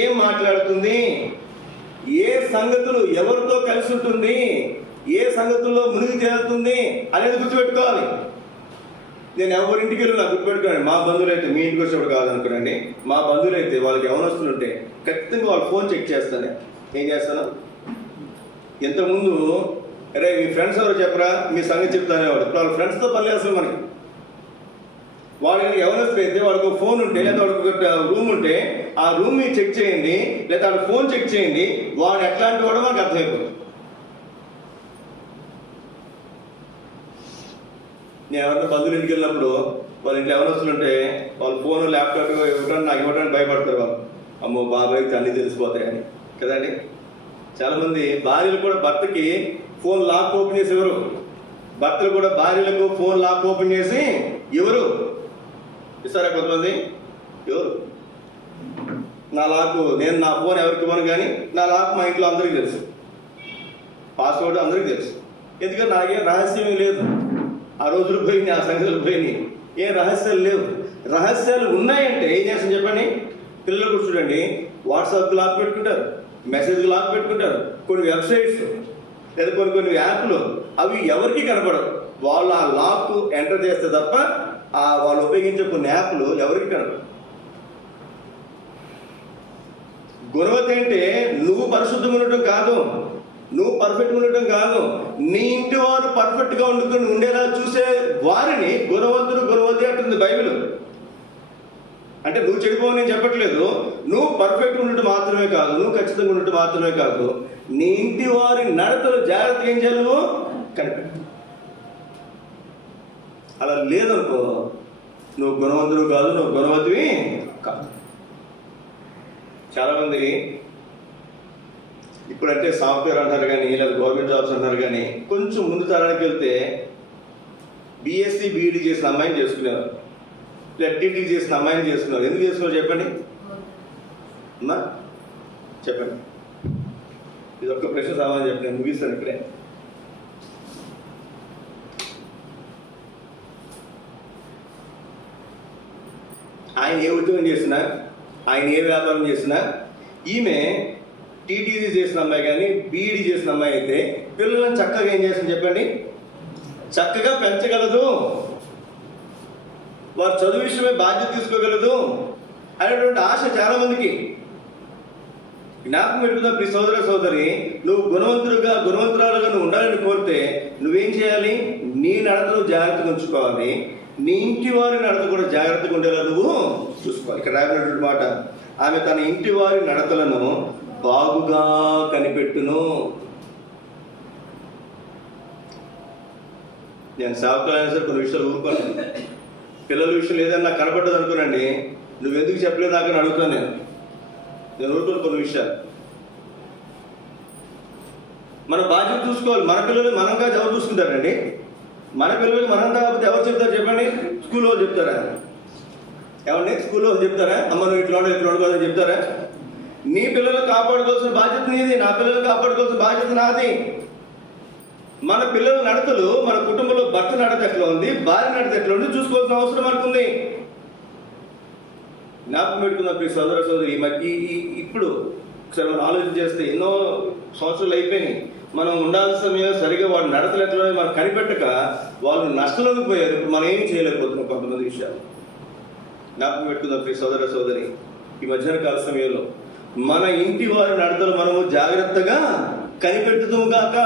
ఏం మాట్లాడుతుంది, ఏ సంగతులు ఎవరితో కలిసి ఉంటుంది, ఏ సంగతుల్లో మునిగి తేలుతుంది అనేది గుర్తుపెట్టుకోవాలి. నేను ఎవరింటికి వెళ్ళి నాకు గుర్తుపెట్టుకోండి. మా బంధువులు అయితే మీ ఇంటికి వచ్చినప్పుడు కాదనుకోండి, మా బంధువులు అయితే వాళ్ళకి యవనస్తులుంటే ఖచ్చితంగా వాళ్ళ ఫోన్ చెక్ చేస్తాను. ఏం చేస్తాను? ఇంతకుముందు అరే మీ ఫ్రెండ్స్ ఎవరు చెప్పరా, మీ సంగతి చెప్తానేవాడు. ఇప్పుడు వాళ్ళ ఫ్రెండ్స్తో పని అసలు మనకి. వాడికి యవనస్తులు అయితే వాడికి ఒక ఫోన్ ఉంటే, లేదా వాడికి ఒక రూమ్ ఉంటే ఆ రూమ్ మీరు చెక్ చేయండి, లేదా వాడి ఫోన్ చెక్ చేయండి. వాడు ఎట్లాంటి వాడో మనకు అర్థమైపోతుంది. నేను ఎవరైనా బంధువులు ఇంటికి వెళ్ళినప్పుడు వాళ్ళ ఇంట్లో యవనస్తులు ఉంటే వాళ్ళ ఫోన్ ల్యాప్టాప్ ఇవ్వడానికి నాకు ఇవ్వడానికి భయపడతారు వాళ్ళు. అమ్మో బాబాయ్కి అన్నీ తెలిసిపోతాయని కదండి. చాలామంది భార్యలు కూడా భర్తకి ఫోన్ లాక్ ఓపెన్ చేసి ఎవరు? భర్తలు కూడా భార్యలకు ఫోన్ లాక్ ఓపెన్ చేసి ఎవరు ఇస్తారా? కొంతమంది ఎవరు? నా లాక్ నేను నా ఫోన్ ఎవరికి ఇవ్వను, కానీ నా లాక్ మా ఇంట్లో అందరికీ తెలుసు, పాస్వర్డ్ అందరికీ తెలుసు. ఎందుకంటే నాకేం రహస్యం లేదు. ఆ రోజులు పోయినాయి, ఆ సంగతులు పోయినాయి, ఏం రహస్యాలు లేవు. రహస్యాలు ఉన్నాయంటే ఏం చేస్తాను చెప్పండి? పిల్లలు కూడా చూడండి, వాట్సాప్ లాక్ పెట్టుకుంటారు, మెసేజ్ లాక్ పెట్టుకుంటారు, కొన్ని వెబ్సైట్స్ లేదా కొన్ని యాప్లు అవి ఎవరికి కనపడవు. వాళ్ళు ఆ లాక్ ఎంటర్ చేస్తే తప్ప వాళ్ళు ఉపయోగించే కొన్ని యాప్లు ఎవరికి కనపడవు. గుణవతి అంటే నువ్వు పరిశుద్ధంగా ఉండటం కాదు, నువ్వు పర్ఫెక్ట్గా ఉండటం కాదు, నీ ఇంటి వారు పర్ఫెక్ట్గా ఉండేలా చూసే వారిని గుణవతి అంటుంది బైబిల్. అంటే నువ్వు చెడిపోవని నేను చెప్పట్లేదు. నువ్వు పర్ఫెక్ట్గా ఉండటం మాత్రమే కాదు, నువ్వు ఖచ్చితంగా ఉండటం మాత్రమే కాదు, నీ ఇంటి వారి నడతలు జాగ్రత్తగా ఏం చేయాలి నువ్వు కనిపెట్టు. అలా లేదనుకో నువ్వు గుణవంతుడు కాదు, నువ్వు గుణవతివి కాదు. చాలామంది ఇప్పుడంటే సాఫ్ట్వేర్ అంటారు కానీ, లేదా గవర్నమెంట్ జాబ్స్ అంటారు కానీ, కొంచెం ముందు తరానికి వెళ్తే బీఎస్సీ బీఈడీ చేసిన అమ్మాయిని చేసుకునేవారు, లేదా టీటీ చేసిన అమ్మాయిని చేసుకున్నారు. ఎందుకు చేసుకున్నారు చెప్పండి అమ్మా, చెప్పండి. ఇది ఒక్క ప్రశ్న సమాధానం చెప్పండి, నేను ముగిస్తాను ఇక్కడే. ఆయన ఏ ఉద్యోగం చేసినా, ఆయన ఏ వ్యాపారం చేసినా, ఈమె టీటీడీ చేసిన అమ్మాయి కానీ బీఈడీ చేసిన అమ్మాయి అయితే పిల్లలను చక్కగా ఏం చేస్తుంది చెప్పండి, చక్కగా పెంచగలదు, వారు చదువు విషయమే బాధ్యత తీసుకోగలదు అనేటువంటి ఆశ చాలా మందికి. జ్ఞాపకం పెట్టుకుందాం ప్రియ సోదర సోదరి, నువ్వు గుణవంతురాలుగా నువ్వు ఉండాలని కోరితే నువ్వేం చేయాలి? నీ నడతను జాగ్రత్తగా ఉంచుకోవాలి, నీ ఇంటి వారి నడత కూడా జాగ్రత్తగా ఉండేలా నువ్వు చూసుకోవాలి. ఇక్కడ రాబడినటువంటి మాట, ఆమె తన ఇంటి వారి నడతలను బాగుగా కనిపెట్టును. నేను సేవకులైనా సరే కొన్ని విషయాలు ఊరుకోను. పిల్లల విషయం ఏదైనా నాకు కనపడ్డది అనుకోనండి, నువ్వెందుకు చెప్పలేదు నాకు అని అడుగుతాను. నేను ఊరుకోను కొన్ని విషయాలు. మన బాధ్యత చూసుకోవాలి. మన పిల్లలు మనం కాదు ఎవరు చూసుకుంటారండి? మన పిల్లలకి మనం కాకపోతే ఎవరు చెప్తారు చెప్పండి? స్కూల్లో చెప్తారా? ఏమండి స్కూల్లో చెప్తారా? అమ్మ నువ్వు ఇట్లా ఉండకూడదని చెప్తారా? నీ పిల్లలు కాపాడుకోవాల్సిన బాధ్యత నీది, నా పిల్లలు కాపాడుకోవాల్సిన బాధ్యత నాది. మన పిల్లల నడతలు, మన కుటుంబంలో భర్త నడత ఎట్లా ఉంది, భార్య నడత ఎట్లా ఉంది చూసుకోవాల్సిన అవసరం మనకుంది. జ్ఞాపకం పెట్టుకున్న ప్రియ సోదర సోదరి, ఇప్పుడు ఒకసారి మనం ఆలోచన చేస్తే ఎన్నో సంవత్సరాలు అయిపోయినాయి. మనం ఉండాల్సిన సమయం సరిగా వాడు నడతలు ఎట్లా మనం కనిపెట్టక వాళ్ళు నష్టంలోకి పోయారు. మనం ఏం చేయలేకపోతున్నాం కొంతమంది విషయాలు. జ్ఞాపకం పెట్టుకుందాం ప్రియ సోదర సోదరి, ఈ మధ్యాహ్న కాల సమయంలో మన ఇంటి వారి నడతలు మనము జాగ్రత్తగా కనిపెట్టుతాము గాక.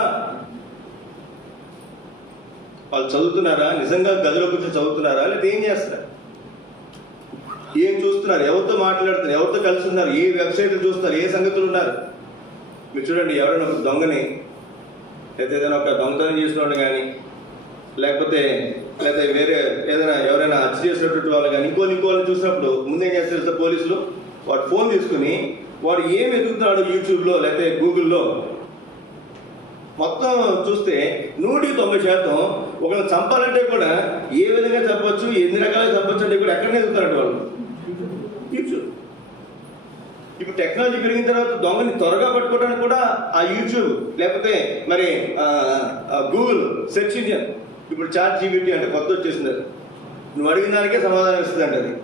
వాళ్ళు చదువుతున్నారా? నిజంగా గదిలో కూర్చొని చదువుతున్నారా? లేదా ఏం చేస్తున్నారు? ఏం చూస్తున్నారు? ఎవరితో మాట్లాడుతున్నారు? ఎవరితో కలిసి ఉన్నారు? ఏ వెబ్సైట్లు చూస్తున్నారు? ఏ సంగతులు ఉన్నారు? మీరు చూడండి, ఎవరైనా ఒక దొంగని, లేదా ఏదైనా ఒక దొంగతనం చేసిన వాళ్ళు కానీ, లేకపోతే వేరే ఏదైనా ఎవరైనా హత్య చేసినటువంటి వాళ్ళు కానీ ఇంకోళ్ళని చూసినప్పుడు ముందేం చేస్తారు పోలీసులు? వాడు ఫోన్ తీసుకుని వాడు ఏం ఎదుగుతున్నాడు యూట్యూబ్లో లేకపోతే గూగుల్లో మొత్తం చూస్తే 190% ఒకరిని చంపాలంటే కూడా ఏ విధంగా చెప్పవచ్చు, ఎన్ని రకాలుగా చెప్పచ్చు అంటే కూడా ఎక్కడనే ఎదుగుతారంట వాళ్ళు యూట్యూబ్. ఇప్పుడు టెక్నాలజీ పెరిగిన తర్వాత దొంగని త్వరగా పట్టుకోవడానికి కూడా ఆ యూట్యూబ్ లేకపోతే మరి గూగుల్ సెర్చ్ ఇంజిన్, ఇప్పుడు ChatGPT అంటే కొత్త వచ్చేసింది. అది నువ్వు అడిగిన దానికే సమాధానం ఇస్తుందంట. అది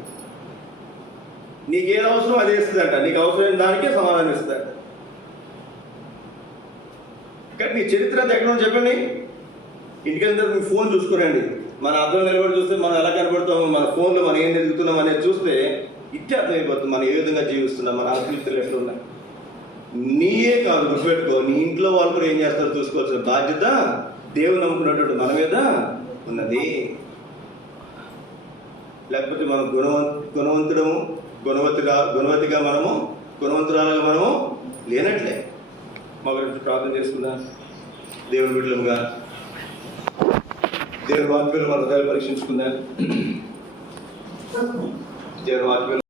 నీకేం అవసరం అదే ఇస్తుందంట, నీకు అవసరమైన దానికే సమాధానం ఇస్తుందంట. కానీ నీ చరిత్ర అంతా ఎక్కడ చెప్పండి. ఇంటికెళ్ళిన తర్వాత మీ ఫోన్ చూసుకోనండి. మన అర్థం నిలబడి చూస్తే మనం ఎలా కనబడతాము, మన ఫోన్లో మనం ఏం ఎదుగుతున్నాం అనేది చూస్తే ఇట్టే అర్థమైపోతుంది మనం ఏ విధంగా జీవిస్తున్నాం, మన ఆత్మీయతలు ఎట్లా ఉన్నాయి. నీయే కాదు, గుర్తుపెట్టుకో, నీ ఇంట్లో వాళ్ళు కూడా ఏం చేస్తారో చూసుకోవాల్సిన బాధ్యత దేవుని నమ్ముకున్నటువంటి మన మీద ఉన్నది. లేకపోతే మనం గుణవతిగా మనము గుణవంతురాలుగా మనము లేనట్లే. మా గురించి ప్రార్థన చేసుకుందాం. దేవుని బిడ్డలుగా దేవుని వాక్యాలు మన హృదయాలు పరీక్షించుకుందాం. దేవుని వాక్యాలు